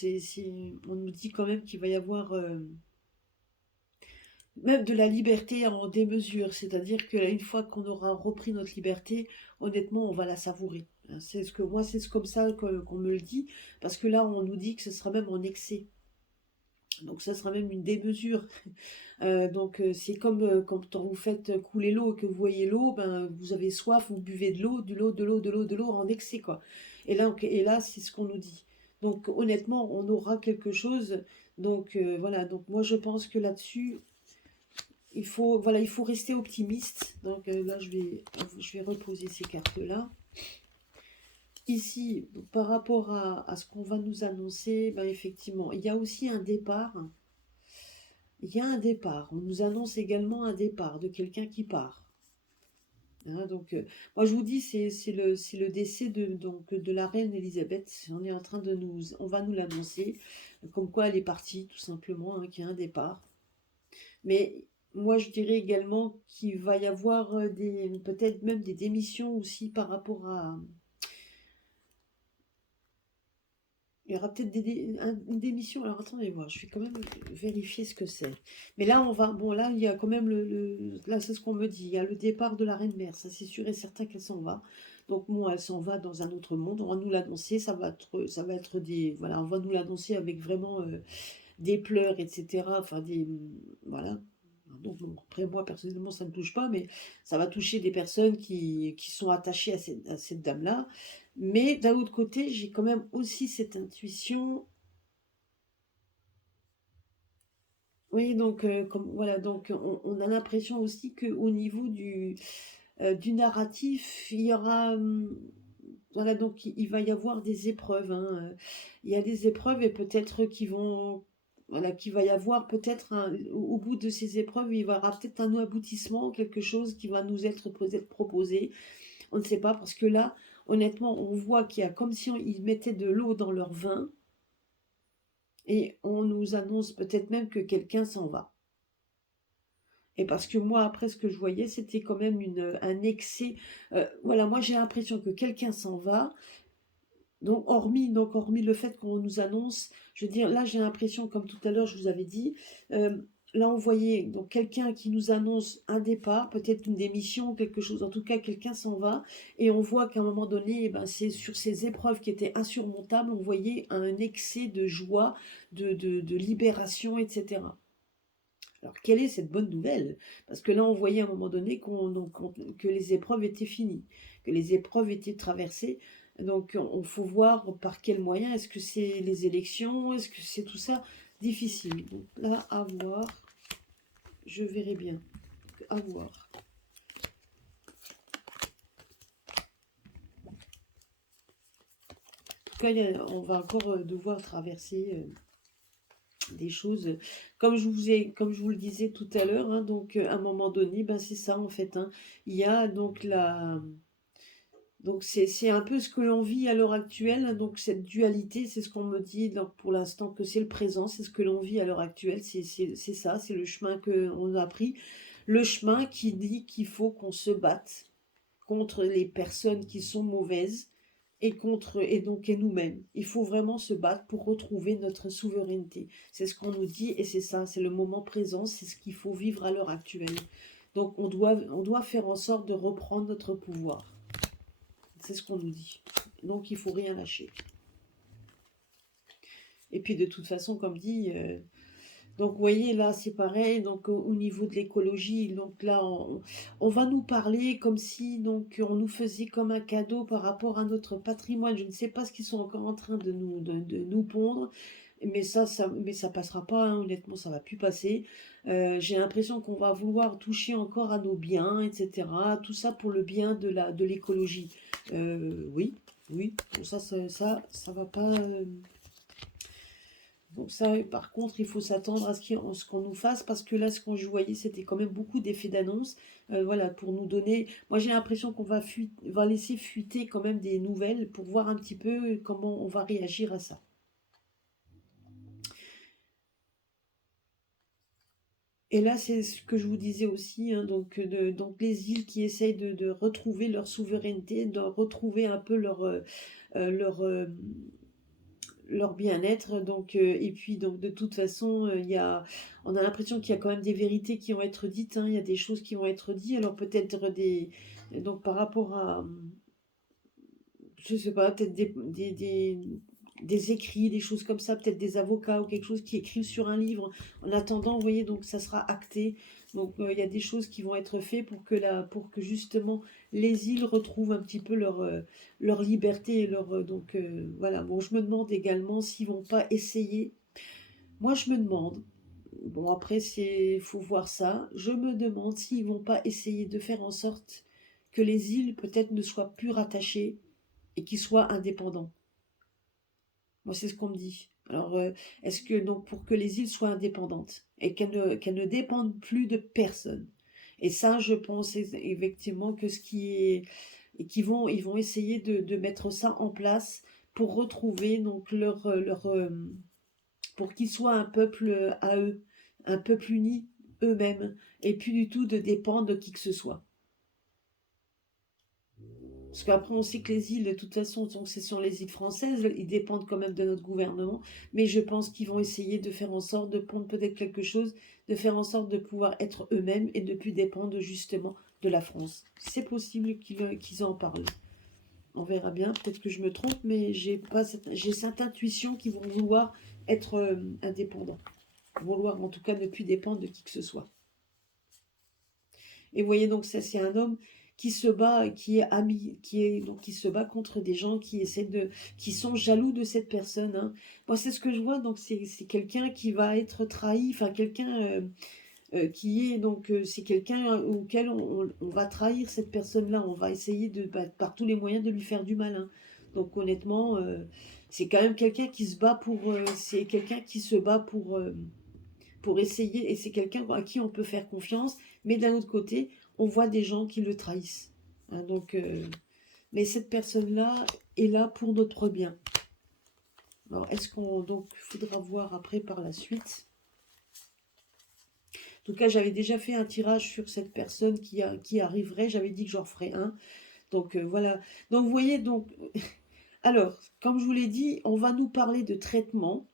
on nous dit quand même qu'il va y avoir même de la liberté en démesure, c'est-à-dire que là, une fois qu'on aura repris notre liberté, honnêtement, on va la savourer, hein. C'est ce que moi, comme ça qu'on me le dit, parce que là, on nous dit que ce sera même en excès. Donc ça sera même une démesure. Donc c'est comme quand vous faites couler l'eau et que vous voyez l'eau, ben, vous avez soif, vous buvez de l'eau, de l'eau, de l'eau, de l'eau, de l'eau en excès, quoi. Et là c'est ce qu'on nous dit. Donc honnêtement, on aura quelque chose. Donc voilà, donc moi je pense que là-dessus, voilà, il faut rester optimiste. Donc là, je vais reposer ces cartes-là. Ici, par rapport à ce qu'on va nous annoncer, ben effectivement, il y a aussi un départ. Il y a un départ. On nous annonce également un départ de quelqu'un qui part, hein. Donc, moi je vous dis, c'est le décès de la reine Elisabeth. On va nous l'annoncer, comme quoi elle est partie, tout simplement, hein, qu'il y a un départ. Mais moi je dirais également qu'il va y avoir peut-être même des démissions aussi par rapport à, il y aura peut-être une démission. Alors attendez voir, je vais quand même vérifier ce que c'est. Mais là, bon, là, il y a quand même là, c'est ce qu'on me dit. Il y a le départ de la reine-mère. Ça, c'est sûr et certain qu'elle s'en va. Donc, bon, elle s'en va dans un autre monde. On va nous l'annoncer. Ça va être voilà, on va nous l'annoncer avec vraiment des pleurs, etc. Enfin, voilà. Donc, bon, après, moi, personnellement, ça ne me touche pas, mais ça va toucher des personnes qui sont attachées à cette dame-là. Mais d'un autre côté, j'ai quand même aussi cette intuition. Oui, donc, voilà, donc on a l'impression aussi qu'au niveau du narratif, il y aura. Voilà, donc il va y avoir des épreuves, hein. Il y a des épreuves et peut-être voilà, qu'il va y avoir peut-être au bout de ces épreuves, il y aura peut-être un aboutissement, quelque chose qui va nous être peut-être proposé. On ne sait pas, parce que là, honnêtement, on voit qu'il y a comme si ils mettaient de l'eau dans leur vin et on nous annonce peut-être même que quelqu'un s'en va. Et parce que moi, après, ce que je voyais, c'était quand même un excès. Voilà, moi, j'ai l'impression que quelqu'un s'en va. Donc, hormis le fait qu'on nous annonce, je veux dire, là, j'ai l'impression, comme tout à l'heure, je vous avais dit, euh, là, on voyait donc quelqu'un qui nous annonce un départ, peut-être une démission, quelque chose. En tout cas, quelqu'un s'en va. Et on voit qu'à un moment donné, eh ben, c'est sur ces épreuves qui étaient insurmontables, on voyait un excès de joie, de libération, etc. Alors, quelle est cette bonne nouvelle? Parce que là, on voyait à un moment donné que les épreuves étaient finies, que les épreuves étaient traversées. Donc, on faut voir par quels moyens. Est-ce que c'est les élections? Est-ce que c'est tout ça? Difficile. Donc là, à voir. Je verrai bien. À voir. En tout cas, on va encore devoir traverser des choses, comme je vous le disais tout à l'heure, hein. Donc, à un moment donné, ben, c'est ça, en fait, hein. Il y a donc Donc c'est un peu ce que l'on vit à l'heure actuelle, hein. Donc cette dualité, c'est ce qu'on me dit donc pour l'instant que c'est le présent, c'est ce que l'on vit à l'heure actuelle, c'est ça, c'est le chemin qu'on a pris, le chemin qui dit qu'il faut qu'on se batte contre les personnes qui sont mauvaises et nous-mêmes. Il faut vraiment se battre pour retrouver notre souveraineté. C'est ce qu'on nous dit et c'est ça, c'est le moment présent, c'est ce qu'il faut vivre à l'heure actuelle. Donc on doit faire en sorte de reprendre notre pouvoir. C'est ce qu'on nous dit. Donc il faut rien lâcher. Et puis de toute façon, comme dit, Donc, vous voyez, là, c'est pareil. Donc, au niveau de l'écologie, donc là, on va nous parler comme si donc on nous faisait comme un cadeau par rapport à notre patrimoine. Je ne sais pas ce qu'ils sont encore en train de nous pondre, mais ça passera pas, hein, honnêtement, ça va plus passer. J'ai l'impression qu'on va vouloir toucher encore à nos biens, etc. Tout ça pour le bien de l'écologie. Oui, oui, bon, ça va pas. Donc ça, par contre, il faut s'attendre à ce qu'on nous fasse, parce que là, ce que je voyais, c'était quand même beaucoup d'effets d'annonce, voilà, pour nous donner... Moi, j'ai l'impression qu'on va laisser fuiter quand même des nouvelles pour voir un petit peu comment on va réagir à ça. Et là, c'est ce que je vous disais aussi, hein, donc les îles qui essayent de retrouver leur souveraineté, de retrouver un peu euh, leur, euh, leur bien-être. Donc, et puis, donc, de toute façon, on a l'impression qu'il y a quand même des vérités qui vont être dites, hein, il y a des choses qui vont être dites. Alors, peut-être donc, par rapport à, je sais pas, peut-être des écrits, des choses comme ça, peut-être des avocats ou quelque chose qui écrivent sur un livre. En attendant, vous voyez, donc ça sera acté. Donc il y a des choses qui vont être faites pour que justement les îles retrouvent un petit peu leur liberté et donc voilà. Bon, je me demande également s'ils vont pas essayer. Moi, je me demande. Bon, après, faut voir ça. Je me demande s'ils vont pas essayer de faire en sorte que les îles peut-être ne soient plus rattachées et qu'ils soient indépendants. Moi, c'est ce qu'on me dit. Alors, est-ce que donc pour que les îles soient indépendantes et qu'elles ne dépendent plus de personne? Et ça, je pense effectivement que ce qui est et ils vont essayer de mettre ça en place pour retrouver donc pour qu'ils soient un peuple à eux, un peuple uni eux-mêmes et plus du tout de dépendre de qui que ce soit. Parce qu'après, on sait que les îles, de toute façon, donc ce sont les îles françaises, ils dépendent quand même de notre gouvernement, mais je pense qu'ils vont essayer de faire en sorte de prendre peut-être quelque chose, de faire en sorte de pouvoir être eux-mêmes et de ne plus dépendre justement de la France. C'est possible qu'ils en parlent. On verra bien, peut-être que je me trompe, mais j'ai cette intuition qu'ils vont vouloir être indépendants, vouloir en tout cas ne plus dépendre de qui que ce soit. Et vous voyez, donc ça, c'est un homme qui se bat, qui est ami, qui se bat contre des gens qui sont jaloux de cette personne, hein. Moi, c'est ce que je vois. Donc, c'est quelqu'un qui va être trahi, enfin quelqu'un qui est donc c'est quelqu'un auquel on va trahir cette personne-là. On va essayer par tous les moyens de lui faire du mal, hein. Donc, honnêtement, c'est quand même quelqu'un qui se bat c'est quelqu'un qui se bat pour essayer, et c'est quelqu'un à qui on peut faire confiance, mais d'un autre côté, on voit des gens qui le trahissent, hein. Donc, mais cette personne-là est là pour notre bien. Alors, donc, il faudra voir après par la suite. En tout cas, j'avais déjà fait un tirage sur cette personne qui arriverait, j'avais dit que j'en ferais un. Donc, voilà. Donc, vous voyez, donc, alors, comme je vous l'ai dit, on va nous parler de traitements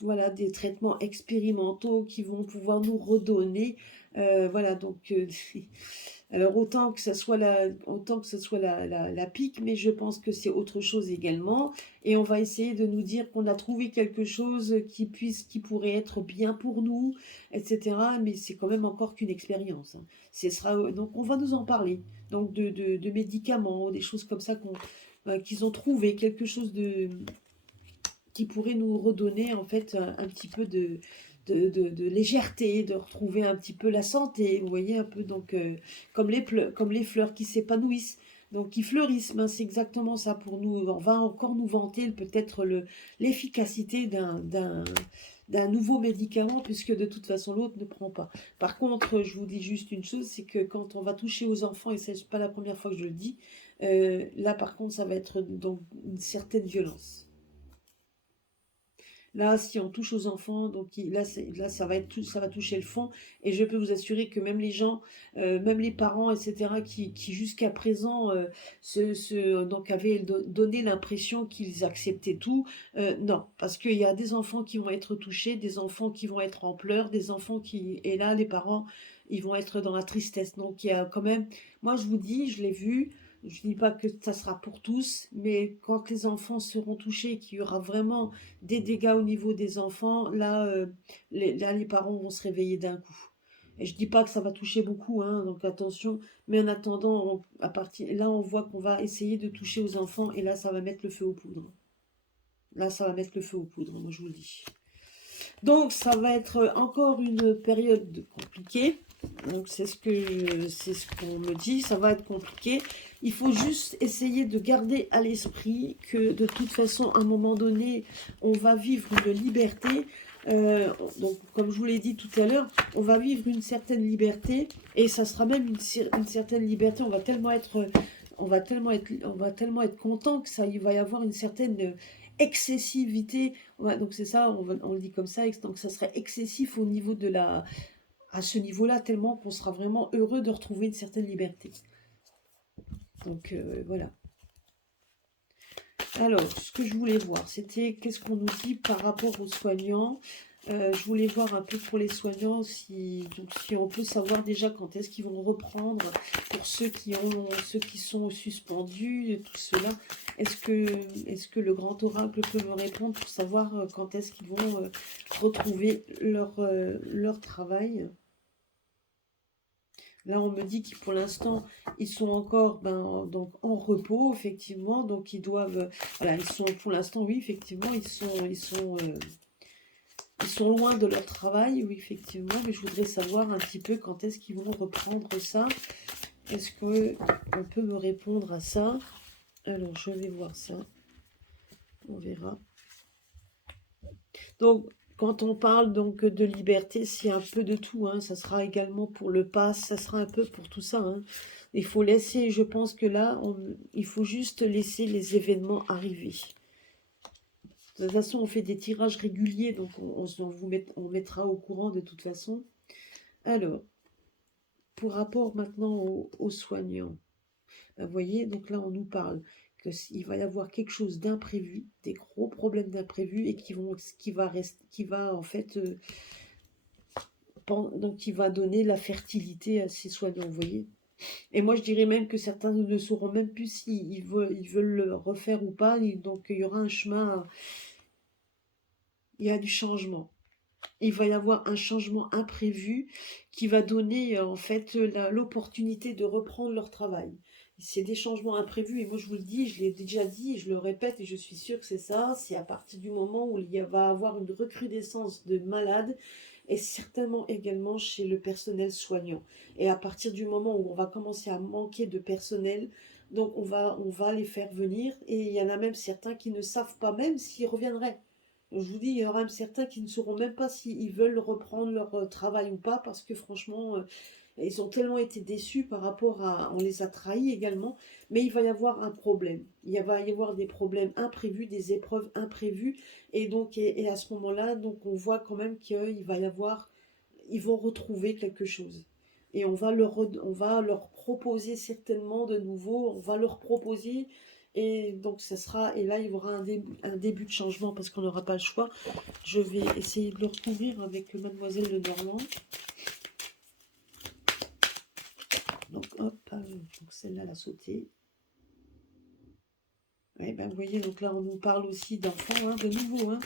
voilà, des traitements expérimentaux qui vont pouvoir nous redonner. Voilà, donc, alors autant que ce soit la pique, mais je pense que c'est autre chose également. Et on va essayer de nous dire qu'on a trouvé quelque chose qui pourrait être bien pour nous, etc. Mais c'est quand même encore qu'une expérience, hein. Donc, on va nous en parler. Donc, de médicaments, des choses comme ça qu'ils ont trouvé, quelque chose qui pourrait nous redonner en fait un petit peu de légèreté, de retrouver un petit peu la santé, vous voyez un peu, donc comme les fleurs qui s'épanouissent, donc qui fleurissent, ben, c'est exactement ça pour nous. On va encore nous vanter peut-être l'efficacité d'un nouveau médicament, puisque de toute façon l'autre ne prend pas. Par contre, je vous dis juste une chose, c'est que quand on va toucher aux enfants, et c'est pas la première fois que je le dis, là par contre ça va être donc une certaine violence. Là, si on touche aux enfants, donc là, ça va toucher le fond. Et je peux vous assurer que même les gens, même les parents, etc., qui jusqu'à présent donc avaient donné l'impression qu'ils acceptaient tout, non, parce qu'il y a des enfants qui vont être touchés, des enfants qui vont être en pleurs, et là, les parents, ils vont être dans la tristesse. Donc il y a quand même, moi je vous dis, je l'ai vu. Je ne dis pas que ça sera pour tous, mais quand les enfants seront touchés, qu'il y aura vraiment des dégâts au niveau des enfants, là, les parents vont se réveiller d'un coup. Et je dis pas que ça va toucher beaucoup, hein, donc attention. Mais en attendant, à partir là, on voit qu'on va essayer de toucher aux enfants, et là, ça va mettre le feu aux poudres. Là, ça va mettre le feu aux poudres, moi je vous le dis. Donc, ça va être encore une période compliquée. Donc, c'est ce qu'on me dit, ça va être compliqué. Il faut juste essayer de garder à l'esprit que de toute façon, à un moment donné, on va vivre une liberté. Donc, comme je vous l'ai dit tout à l'heure, on va vivre une certaine liberté, et ça sera même une certaine liberté. On va tellement être content que ça, il va y avoir une certaine excessivité. Ouais, donc c'est ça, on le dit comme ça, donc ça serait excessif au niveau de à ce niveau-là, tellement qu'on sera vraiment heureux de retrouver une certaine liberté. Donc voilà. Alors, ce que je voulais voir, c'était qu'est-ce qu'on nous dit par rapport aux soignants. Je voulais voir un peu pour les soignants donc si on peut savoir déjà quand est-ce qu'ils vont reprendre pour ceux qui sont suspendus et tout cela. Est-ce que le grand oracle peut me répondre pour savoir quand est-ce qu'ils vont retrouver leur travail? Là, on me dit que pour l'instant, ils sont encore donc en repos, effectivement. Donc, ils doivent... Voilà, ils sont pour l'instant, oui, effectivement, ils sont loin de leur travail, oui, effectivement. Mais je voudrais savoir un petit peu quand est-ce qu'ils vont reprendre ça. Est-ce qu'on peut me répondre à ça? Alors, je vais voir ça. On verra. Donc, quand on parle donc de liberté, c'est un peu de tout, hein. Ça sera également pour le pass, ça sera un peu pour tout ça, hein. Il faut laisser, je pense que là, il faut juste laisser les événements arriver. De toute façon, on fait des tirages réguliers, donc on mettra au courant de toute façon. Alors, pour rapport maintenant aux soignants, vous voyez, donc là, on nous parle qu'il va y avoir quelque chose d'imprévu, des gros problèmes d'imprévu, et qui va en fait, donc qui va donner la fertilité à ces soignants, vous voyez. Et moi, je dirais même que certains ne sauront même plus s'ils veulent le refaire ou pas, et donc il y aura un chemin, il y a du changement. Il va y avoir un changement imprévu qui va donner en fait l'opportunité de reprendre leur travail. C'est des changements imprévus, et moi je vous le dis, je l'ai déjà dit, je le répète, et je suis sûre que c'est ça. C'est à partir du moment où va avoir une recrudescence de malades, et certainement également chez le personnel soignant. Et à partir du moment où on va commencer à manquer de personnel, donc on va les faire venir, et il y en a même certains qui ne savent pas même s'ils reviendraient. Je vous dis, il y aura même certains qui ne sauront même pas s'ils veulent reprendre leur travail ou pas, parce que franchement, ils ont tellement été déçus par rapport à... On les a trahis également, mais il va y avoir un problème. Va y avoir des problèmes imprévus, des épreuves imprévues, et donc, et à ce moment-là, donc on voit quand même qu'il va y avoir... Ils vont retrouver quelque chose. Et on va leur proposer certainement de nouveau, on va leur proposer... Et donc, ça sera, et là, il y aura un début de changement parce qu'on n'aura pas le choix. Je vais essayer de le recouvrir avec Mademoiselle Lenormand. Donc, hop, donc celle-là, elle a sauté. Ouais, ben, vous voyez, donc là, on nous parle aussi d'enfants, hein, de nouveau. Hein.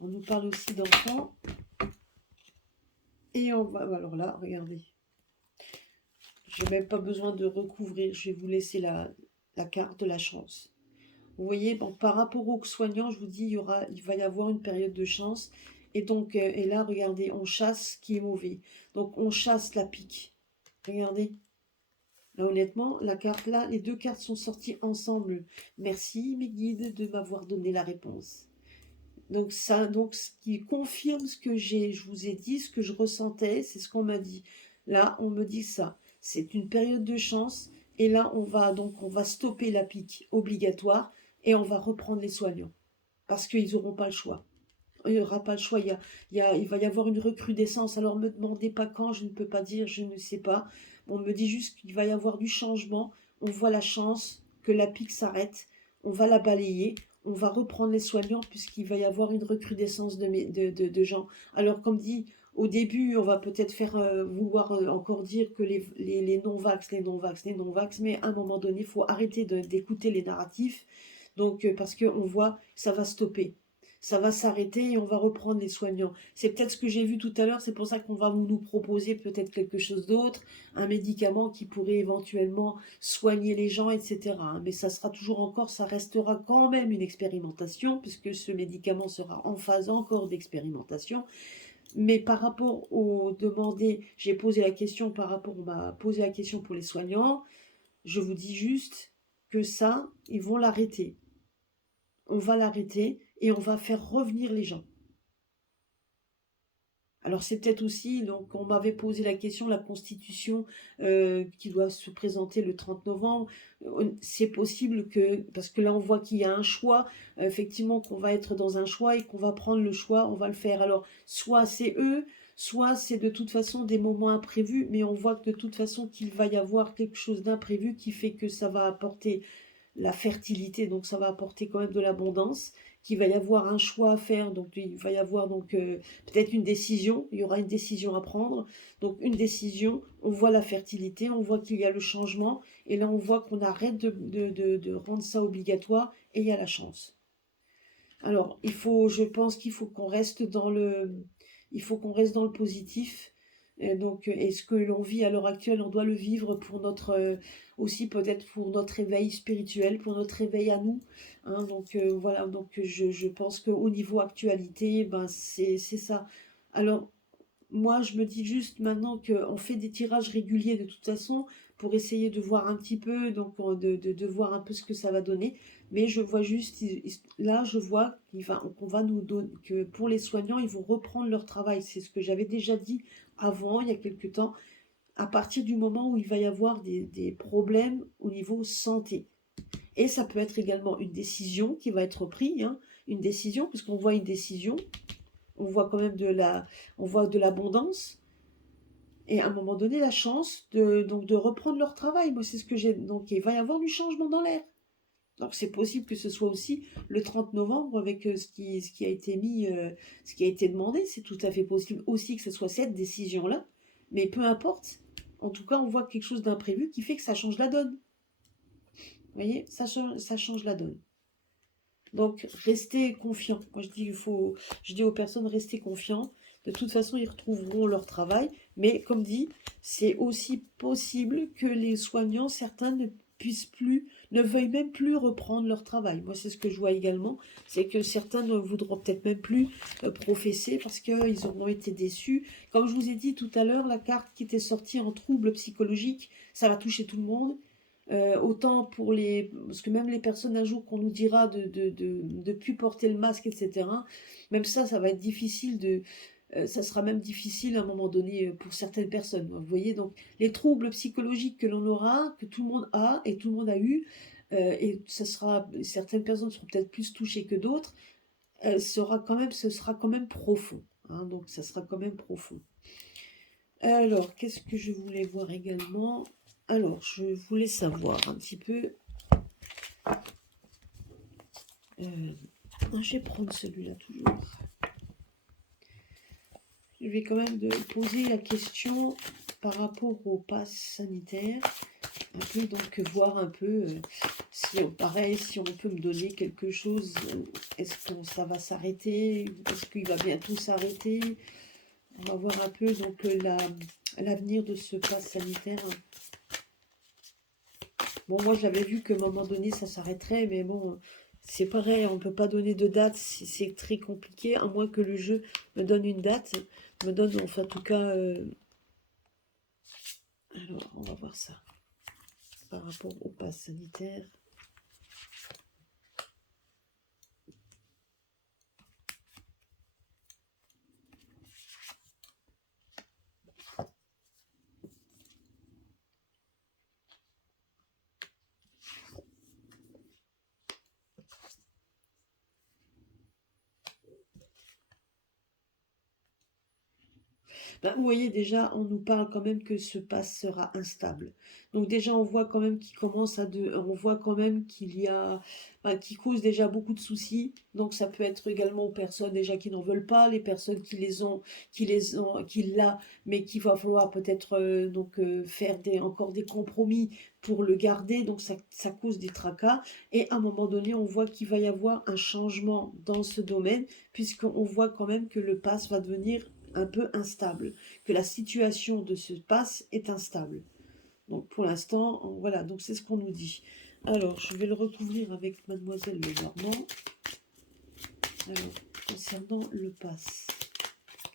On nous parle aussi d'enfants. Et on va, alors là, regardez. Je n'ai même pas besoin de recouvrir. Je vais vous laisser la carte de la chance. Vous voyez, bon, par rapport aux soignants, je vous dis, il va y avoir une période de chance. Et donc, et là, regardez, on chasse ce qui est mauvais. Donc, on chasse la pique. Regardez. Là, honnêtement, la carte là, les deux cartes sont sorties ensemble. Merci, mes guides, de m'avoir donné la réponse. Donc, ce qui confirme ce que je vous ai dit, ce que je ressentais, c'est ce qu'on m'a dit. Là, on me dit ça. C'est une période de chance. Et là, on va stopper la pique obligatoire et on va reprendre les soignants. Parce qu'ils n'auront pas le choix. Il n'y aura pas le choix. Il va y avoir une recrudescence. Alors, ne me demandez pas quand, je ne peux pas dire, je ne sais pas. On me dit juste qu'il va y avoir du changement. On voit la chance que la pique s'arrête. On va la balayer. On va reprendre les soignants puisqu'il va y avoir une recrudescence de gens. Alors, comme dit, Au début, on va peut-être faire vouloir encore dire que les non-vax, les non-vax, les non-vax, mais à un moment donné, il faut arrêter d'écouter les narratifs. Donc, parce qu'on voit que ça va stopper. Ça va s'arrêter et on va reprendre les soignants. C'est peut-être ce que j'ai vu tout à l'heure, c'est pour ça qu'on va nous proposer peut-être quelque chose d'autre, un médicament qui pourrait éventuellement soigner les gens, etc. Mais ça sera toujours encore, ça restera quand même une expérimentation, puisque ce médicament sera en phase encore d'expérimentation. Mais par rapport aux demandés, j'ai posé la question par rapport, on m'a posé la question pour les soignants, je vous dis juste que ça, ils vont l'arrêter. On va l'arrêter et on va faire revenir les gens. Alors c'est peut-être aussi, donc on m'avait posé la question, la constitution qui doit se présenter le 30 novembre, c'est possible que, parce que là on voit qu'il y a un choix, effectivement qu'on va être dans un choix et qu'on va prendre le choix, on va le faire. Alors soit c'est eux, soit c'est de toute façon des moments imprévus, mais on voit que de toute façon qu'il va y avoir quelque chose d'imprévu qui fait que ça va apporter la fertilité, donc ça va apporter quand même de l'abondance, qu'il va y avoir un choix à faire, donc il va y avoir donc peut-être une décision, il y aura une décision à prendre, donc une décision, on voit la fertilité, on voit qu'il y a le changement, et là on voit qu'on arrête de rendre ça obligatoire, et il y a la chance. Alors, je pense qu'il faut qu'on reste il faut qu'on reste dans le positif. Et ce que l'on vit à l'heure actuelle, on doit le vivre pour aussi peut-être pour notre éveil spirituel, pour notre éveil à nous. Hein. Donc voilà, donc je pense qu'au niveau actualité, ben c'est ça. Alors, moi, je me dis juste maintenant qu'on fait des tirages réguliers de toute façon pour essayer de voir un petit peu, donc de voir un peu ce que ça va donner. Mais je vois juste, là, je vois qu'on va nous donner, que pour les soignants, ils vont reprendre leur travail. C'est ce que j'avais déjà dit avant, il y a quelque temps, à partir du moment où il va y avoir des problèmes au niveau santé. Et ça peut être également une décision qui va être prise, hein, une décision, puisqu'on voit une décision, on voit quand même on voit de l'abondance, et à un moment donné, la chance donc de reprendre leur travail. Moi, c'est ce que j'ai. Donc, il va y avoir du changement dans l'air. Donc, c'est possible que ce soit aussi le 30 novembre avec ce qui a été mis, ce qui a été demandé. C'est tout à fait possible aussi que ce soit cette décision-là. Mais peu importe. En tout cas, on voit quelque chose d'imprévu qui fait que ça change la donne. Vous voyez, ça change la donne. Donc, restez confiants. Moi, je dis aux personnes, restez confiants. De toute façon, ils retrouveront leur travail. Mais comme dit, c'est aussi possible que les soignants, certains ne veuillent même plus reprendre leur travail. Moi, c'est ce que je vois également. C'est que certains ne voudront peut-être même plus professer parce qu'ils auront été déçus. Comme je vous ai dit tout à l'heure, la carte qui était sortie en trouble psychologique, ça va toucher tout le monde. Autant parce que même les personnes un jour qu'on nous dira de plus porter le masque, etc., même ça va être difficile ça sera même difficile à un moment donné pour certaines personnes. Vous voyez, donc les troubles psychologiques que l'on aura, que tout le monde a et tout le monde a eu, et certaines personnes seront peut-être plus touchées que d'autres, ce sera quand même profond. Hein, donc ça sera quand même profond. Alors, qu'est-ce que je voulais voir également? Alors, je voulais savoir un petit peu. Je vais prendre celui-là toujours. Je vais quand même poser la question par rapport au pass sanitaire. Un peu, donc voir un peu si on peut me donner quelque chose. Est-ce que ça va s'arrêter? Est-ce qu'il va bientôt s'arrêter? On va voir un peu donc l'avenir de ce pass sanitaire. Bon, moi, j'avais vu qu'à un moment donné, ça s'arrêterait, mais bon, c'est pareil, on ne peut pas donner de date, c'est très compliqué, à moins que le jeu me donne une date, enfin, en tout cas... Alors, on va voir ça, par rapport au pass sanitaire. Ben, vous voyez, déjà, on nous parle quand même que ce pass sera instable. Donc déjà, on voit quand même qu'il commence on voit quand même qu'il y a, ben, qui cause déjà beaucoup de soucis. Donc ça peut être également aux personnes déjà qui n'en veulent pas, les personnes qui l'a, mais qu'il va falloir peut-être faire encore des compromis pour le garder. Donc ça cause des tracas. Et à un moment donné, on voit qu'il va y avoir un changement dans ce domaine, puisqu'on voit quand même que le pass va devenir un peu instable, que la situation de ce pass est instable. Donc pour l'instant, voilà, donc c'est ce qu'on nous dit. Alors, je vais le recouvrir avec Mademoiselle Lenormand. Alors, concernant le pass,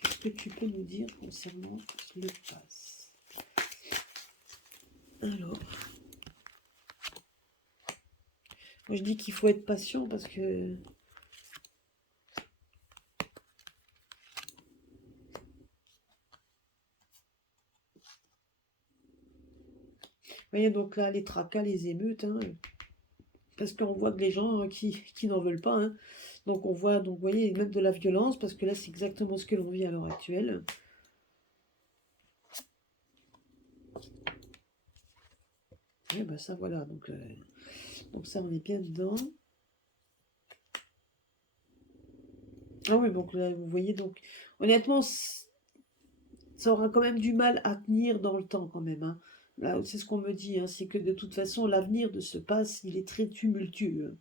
qu'est-ce que tu peux nous dire concernant le pass? Alors, moi je dis qu'il faut être patient parce que... Vous voyez, donc là, les tracas, les émeutes, hein, parce qu'on voit que les gens qui n'en veulent pas, hein. Donc on voit, donc vous voyez, même de la violence, parce que là, c'est exactement ce que l'on vit à l'heure actuelle. Et ben ça, voilà, donc ça, on est bien dedans. Ah oui, donc là, vous voyez, donc, honnêtement, ça aura quand même du mal à tenir dans le temps, quand même, hein. Là, c'est ce qu'on me dit, hein, c'est que de toute façon, l'avenir de ce pass, il est très tumultueux.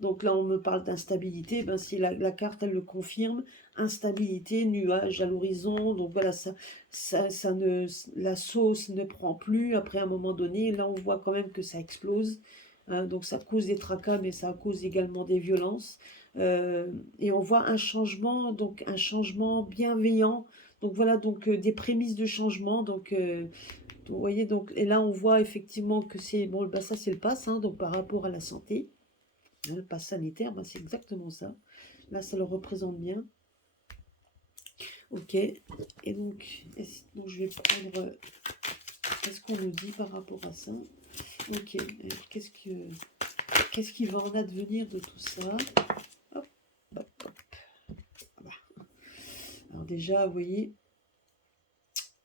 Donc là, on me parle d'instabilité, ben si la carte, elle le confirme, instabilité, nuage à l'horizon, donc voilà, la sauce ne prend plus, après un moment donné, là, on voit quand même que ça explose, hein, donc ça cause des tracas, mais ça cause également des violences, et on voit un changement, donc un changement bienveillant, donc voilà, donc des prémices de changement, donc... vous voyez, donc, et là on voit effectivement que c'est, bon, bah, ça c'est le pass, hein, donc par rapport à la santé, hein, le pass sanitaire, bah, c'est exactement ça. Là, ça le représente bien. Ok, et donc, je vais prendre, qu'est-ce qu'on nous dit par rapport à ça? Ok, qu'est-ce qui va en advenir de tout ça? Hop, hop, hop. Ah bah. Alors déjà, vous voyez,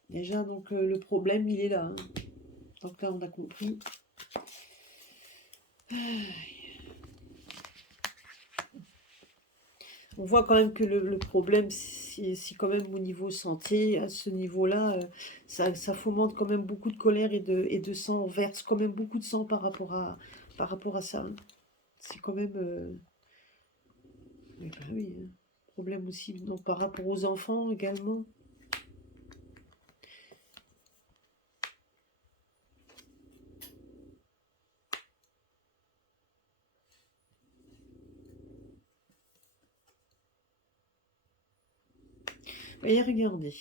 déjà, donc le problème, il est là, hein. Donc là, on a compris. On voit quand même que le problème, c'est quand même au niveau santé, à ce niveau-là, ça fomente quand même beaucoup de colère et de sang, on verse quand même beaucoup de sang par rapport à ça, hein. C'est quand même... bah oui, hein. Problème aussi donc, par rapport aux enfants également. Et regardez,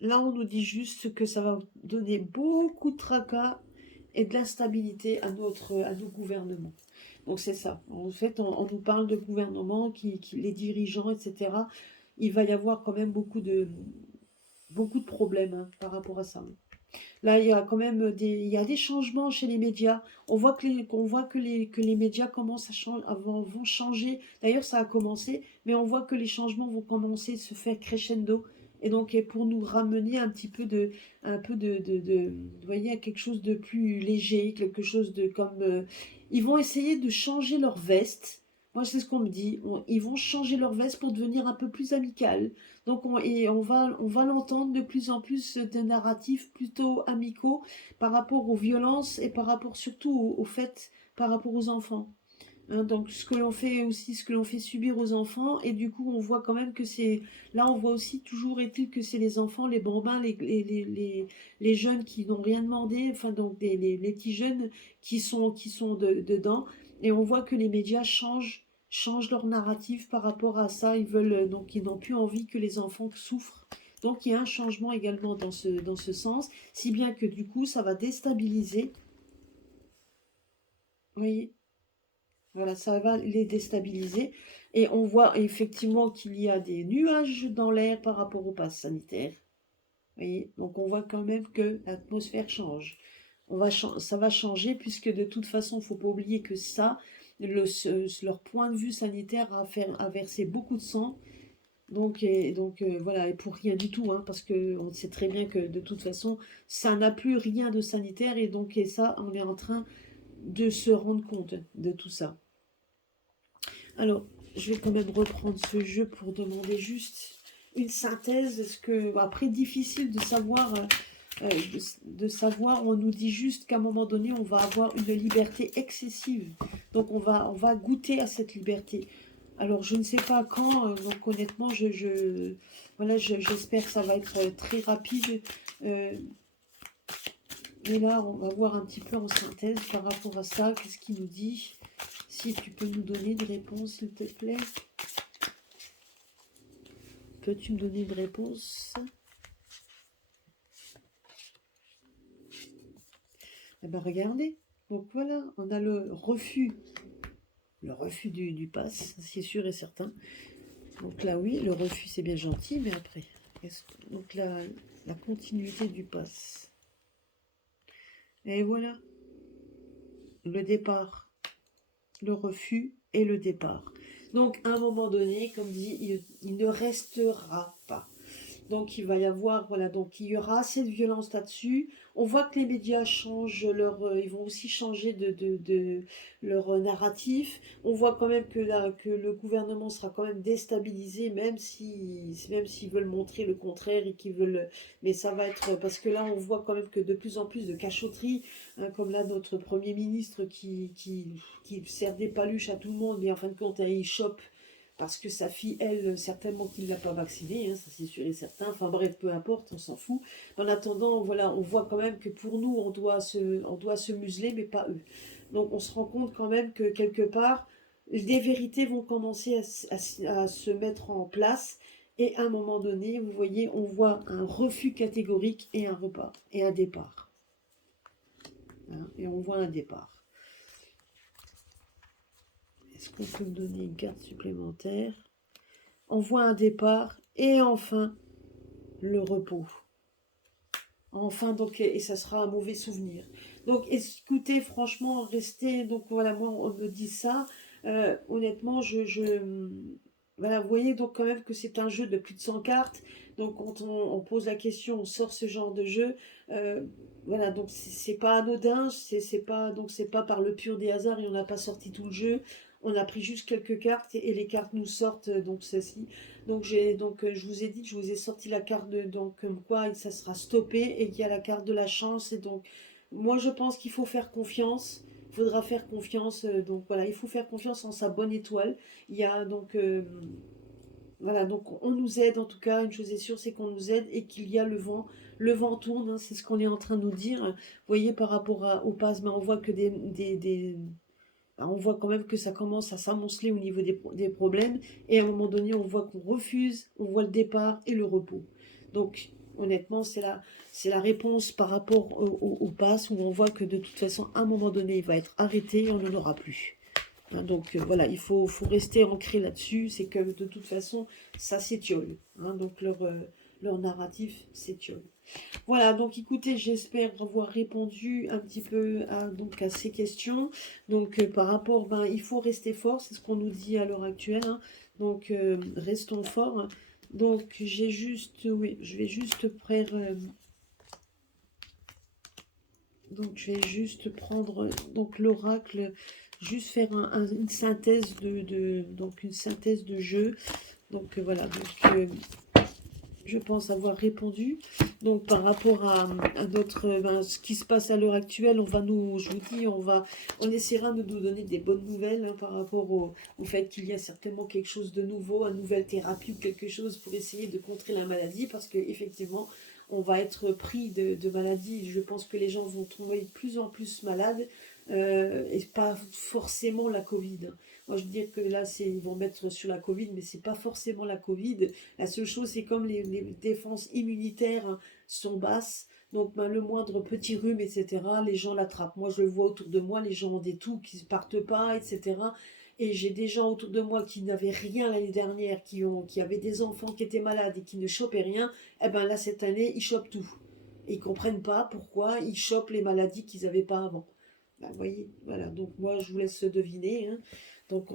là on nous dit juste que ça va donner beaucoup de tracas et de l'instabilité à nos gouvernements. Donc c'est ça. En fait, on nous parle de gouvernement, les dirigeants, etc. Il va y avoir quand même beaucoup de problèmes, hein, par rapport à ça. Là, il y a quand même il y a des changements chez les médias. On voit que les médias commencent vont changer. D'ailleurs, ça a commencé, mais on voit que les changements vont commencer à se faire crescendo. Et donc, pour nous ramener vous voyez, à quelque chose de plus léger, quelque chose de comme, ils vont essayer de changer leur veste. Moi, c'est ce qu'on me dit. Ils vont changer leur veste pour devenir un peu plus amical. Donc, on va l'entendre de plus en plus de narratifs plutôt amicaux par rapport aux violences et par rapport surtout au fait par rapport aux enfants. Hein, donc, ce que l'on fait aussi, ce que l'on fait subir aux enfants, et du coup, on voit quand même que c'est... Là, on voit aussi, toujours est-il que c'est les enfants, les bambins, les jeunes qui n'ont rien demandé, enfin, donc les petits jeunes qui sont dedans, et on voit que les médias changent leur narratif par rapport à ça. Ils veulent, donc, ils n'ont plus envie que les enfants souffrent. Donc, il y a un changement également dans ce sens, si bien que du coup, ça va déstabiliser. Oui, voilà, ça va les déstabiliser. Et on voit effectivement qu'il y a des nuages dans l'air par rapport au pass sanitaire. Vous voyez, donc on voit quand même que l'atmosphère change. Ça va changer puisque de toute façon, il ne faut pas oublier que ça, leur point de vue sanitaire a versé beaucoup de sang. Voilà, et pour rien du tout, hein, parce qu'on sait très bien que de toute façon, ça n'a plus rien de sanitaire, et ça, on est en train de se rendre compte de tout ça. Alors, je vais quand même reprendre ce jeu pour demander juste une synthèse. Est-ce que, après, difficile de savoir, de savoir, on nous dit juste qu'à un moment donné, on va avoir une liberté excessive. Donc, on va goûter à cette liberté. Alors, je ne sais pas quand, donc honnêtement, voilà, j'espère que ça va être très rapide. Euh, mais là, on va voir un petit peu en synthèse par rapport à ça. Qu'est-ce qu'il nous dit? Si tu peux nous donner une réponse, s'il te plaît. Peux-tu me donner une réponse? Eh bien, regardez. Donc voilà, on a le refus du pass, c'est sûr et certain. Donc là, oui, le refus, c'est bien gentil, mais après, donc la continuité du pass. Et voilà, le départ, le refus et le départ. Donc, à un moment donné, comme dit, il ne restera pas. Donc il va y avoir, voilà, donc il y aura cette violence là-dessus. On voit que les médias changent ils vont aussi changer de leur narratif. On voit quand même que le gouvernement sera quand même déstabilisé, même s'ils veulent montrer le contraire et qu'ils veulent, mais ça va être, parce que là on voit quand même que de plus en plus de cachotteries, hein, comme là notre Premier ministre qui sert des paluches à tout le monde, mais en fin de compte, hein, il chope parce que sa fille, elle, certainement qu'il ne l'a pas vaccinée, hein, ça c'est sûr et certain. Enfin bref, peu importe, on s'en fout. En attendant, voilà, on voit quand même que pour nous, on doit se museler, mais pas eux. Donc on se rend compte quand même que quelque part, des vérités vont commencer à se mettre en place. Et à un moment donné, vous voyez, on voit un refus catégorique et un repas, et un départ. Hein, et on voit un départ. Est-ce qu'on peut me donner une carte supplémentaire? On voit un départ et enfin le repos. Enfin, donc, et ça sera un mauvais souvenir. Donc, écoutez, franchement, restez. Donc, voilà, moi, on me dit ça. Honnêtement, voilà, vous voyez donc quand même que c'est un jeu de plus de 100 cartes. Donc, quand on pose la question, on sort ce genre de jeu. Euh, voilà, donc c'est pas anodin. Donc c'est pas par le pur des hasards et on n'a pas sorti tout le jeu. On a pris juste quelques cartes et les cartes nous sortent donc ceci. Donc je vous ai dit que je vous ai sorti la carte donc comme quoi ça sera stoppé et qu'il y a la carte de la chance. Et donc moi je pense qu'il faut faire confiance. Il faudra faire confiance. Donc voilà, il faut faire confiance en sa bonne étoile. Il y a donc voilà, donc on nous aide en tout cas. Une chose est sûre, c'est qu'on nous aide et qu'il y a le vent. Le vent tourne, hein, c'est ce qu'on est en train de nous dire. Vous voyez par rapport au pass, mais on voit que on voit quand même que ça commence à s'amonceler au niveau des problèmes. Et à un moment donné, on voit qu'on refuse, on voit le départ et le repos. Donc, honnêtement, c'est la réponse par rapport au pass, où on voit que de toute façon, à un moment donné, il va être arrêté et on n'en aura plus. Hein, donc voilà, il faut rester ancré là-dessus. C'est que de toute façon, ça s'étiole. Hein, donc leur narratif s'étiole. Voilà, donc écoutez, j'espère avoir répondu un petit peu à ces questions. Donc par rapport, il faut rester fort, c'est ce qu'on nous dit à l'heure actuelle. Hein. Donc restons forts. Hein. Donc oui, je vais juste donc je vais juste prendre donc l'oracle, juste faire une synthèse donc une synthèse de jeu. Donc voilà, donc je pense avoir répondu. Donc par rapport à ce qui se passe à l'heure actuelle, je vous dis, on essaiera de nous donner des bonnes nouvelles, hein, par rapport au fait qu'il y a certainement quelque chose de nouveau, une nouvelle thérapie ou quelque chose pour essayer de contrer la maladie, parce qu'effectivement, on va être pris de maladie. Je pense que les gens vont tomber de plus en plus malades, et pas forcément la Covid. Moi, je veux dire que là, ils vont mettre sur la Covid, mais c'est pas forcément la Covid. La seule chose, c'est comme les défenses immunitaires, hein, sont basses, donc le moindre petit rhume, etc., les gens l'attrapent. Moi, je le vois autour de moi, les gens ont des toux qui ne partent pas, etc. Et j'ai des gens autour de moi qui n'avaient rien l'année dernière, qui avaient des enfants qui étaient malades et qui ne chopaient rien. Eh bien là, cette année, ils chopent tout. Et ils ne comprennent pas pourquoi ils chopent les maladies qu'ils n'avaient pas avant. Ben, vous voyez, voilà. Donc moi, je vous laisse deviner. Hein. Donc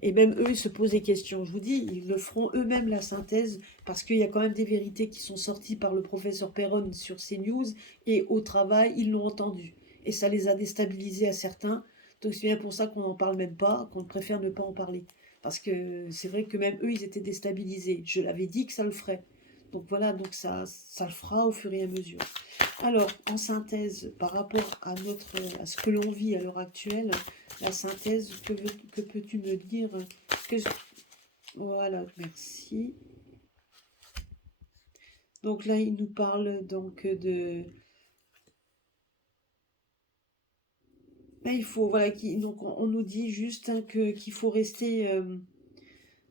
et même eux, ils se posent des questions. Je vous dis, ils le feront eux-mêmes la synthèse, parce qu'il y a quand même des vérités qui sont sorties par le professeur Perron sur CNews, et au travail, ils l'ont entendu. Et ça les a déstabilisés à certains. Donc c'est bien pour ça qu'on n'en parle même pas, qu'on préfère ne pas en parler. Parce que c'est vrai que même eux, ils étaient déstabilisés. Je l'avais dit que ça le ferait. Donc voilà, donc ça le fera au fur et à mesure. Alors, en synthèse, par rapport à ce que l'on vit à l'heure actuelle, la synthèse, que peux-tu me dire que je- Voilà, merci. Donc là, il nous parle donc de... Là, il faut, voilà, donc on nous dit juste hein, qu'il faut rester...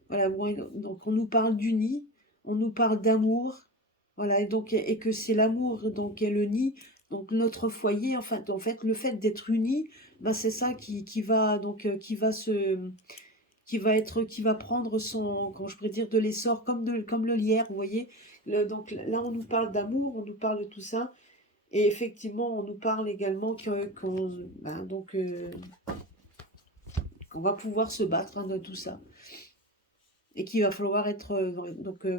voilà, bon, donc on nous parle du nid, on nous parle d'amour, voilà, et que c'est l'amour donc est le nid, donc notre foyer, enfin, en fait, le fait d'être unis, ben, c'est ça qui va donc qui va prendre son, comment je pourrais dire, de l'essor comme le lierre, vous voyez. Donc là, on nous parle d'amour, on nous parle de tout ça, et effectivement, on nous parle également ben, qu'on va pouvoir se battre hein, de tout ça. Et qu'il va falloir être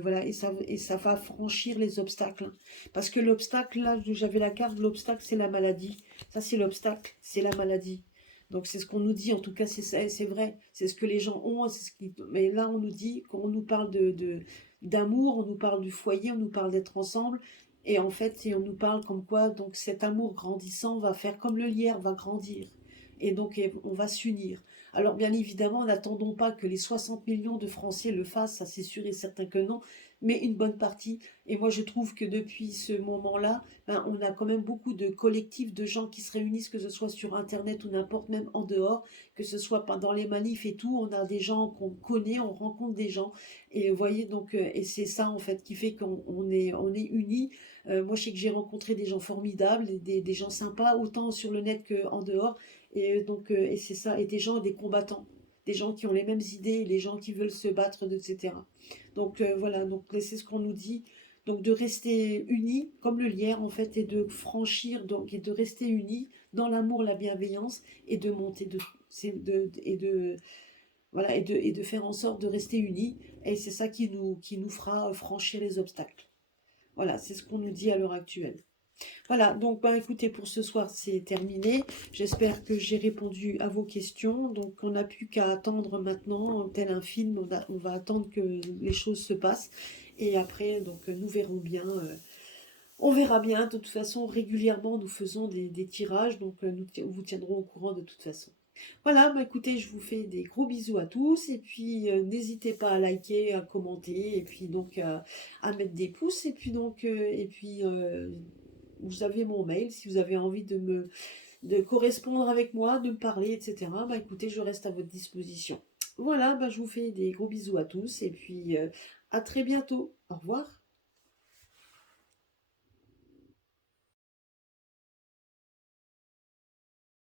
voilà, et ça va franchir les obstacles, hein. Parce que l'obstacle là, j'avais la carte, l'obstacle c'est la maladie, ça c'est l'obstacle, c'est la maladie. Donc c'est ce qu'on nous dit, en tout cas c'est vrai, c'est ce que les gens ont, mais là on nous dit, qu'on nous parle d'amour, on nous parle du foyer, on nous parle d'être ensemble, et en fait on nous parle comme quoi donc cet amour grandissant va faire comme le lierre va grandir, et donc on va s'unir. Alors bien évidemment, n'attendons pas que les 60 millions de Français le fassent, ça c'est sûr et certain que non, mais une bonne partie. Et moi je trouve que depuis ce moment-là, ben, on a quand même beaucoup de collectifs de gens qui se réunissent, que ce soit sur Internet ou n'importe, même en dehors, que ce soit dans les manifs et tout, on a des gens qu'on connaît, on rencontre des gens. Et vous voyez, donc, et c'est ça en fait qui fait qu'on est unis. Moi je sais que j'ai rencontré des gens formidables, des gens sympas, autant sur le net qu'en dehors. Et donc, et c'est ça, et des gens, des combattants, des gens qui ont les mêmes idées, les gens qui veulent se battre, etc. Donc voilà, donc c'est ce qu'on nous dit, donc de rester unis comme le lierre en fait, et de franchir, donc et de rester unis dans l'amour, la bienveillance, et de monter et de voilà, et de faire en sorte de rester unis, et c'est ça qui nous fera franchir les obstacles. Voilà, c'est ce qu'on nous dit à l'heure actuelle. Voilà, donc bah, écoutez, pour ce soir, c'est terminé. J'espère que j'ai répondu à vos questions. Donc on n'a plus qu'à attendre maintenant, tel un film, on va attendre que les choses se passent. Et après, donc nous verrons bien. On verra bien. De toute façon, régulièrement, nous faisons des tirages. Donc vous tiendrons au courant de toute façon. Voilà, bah, écoutez, je vous fais des gros bisous à tous. Et puis n'hésitez pas à liker, à commenter. Et puis donc à mettre des pouces. Et puis donc, vous avez mon mail si vous avez envie de correspondre avec moi, de me parler, etc. Bah écoutez, je reste à votre disposition. Voilà, bah, je vous fais des gros bisous à tous et puis à très bientôt. Au revoir.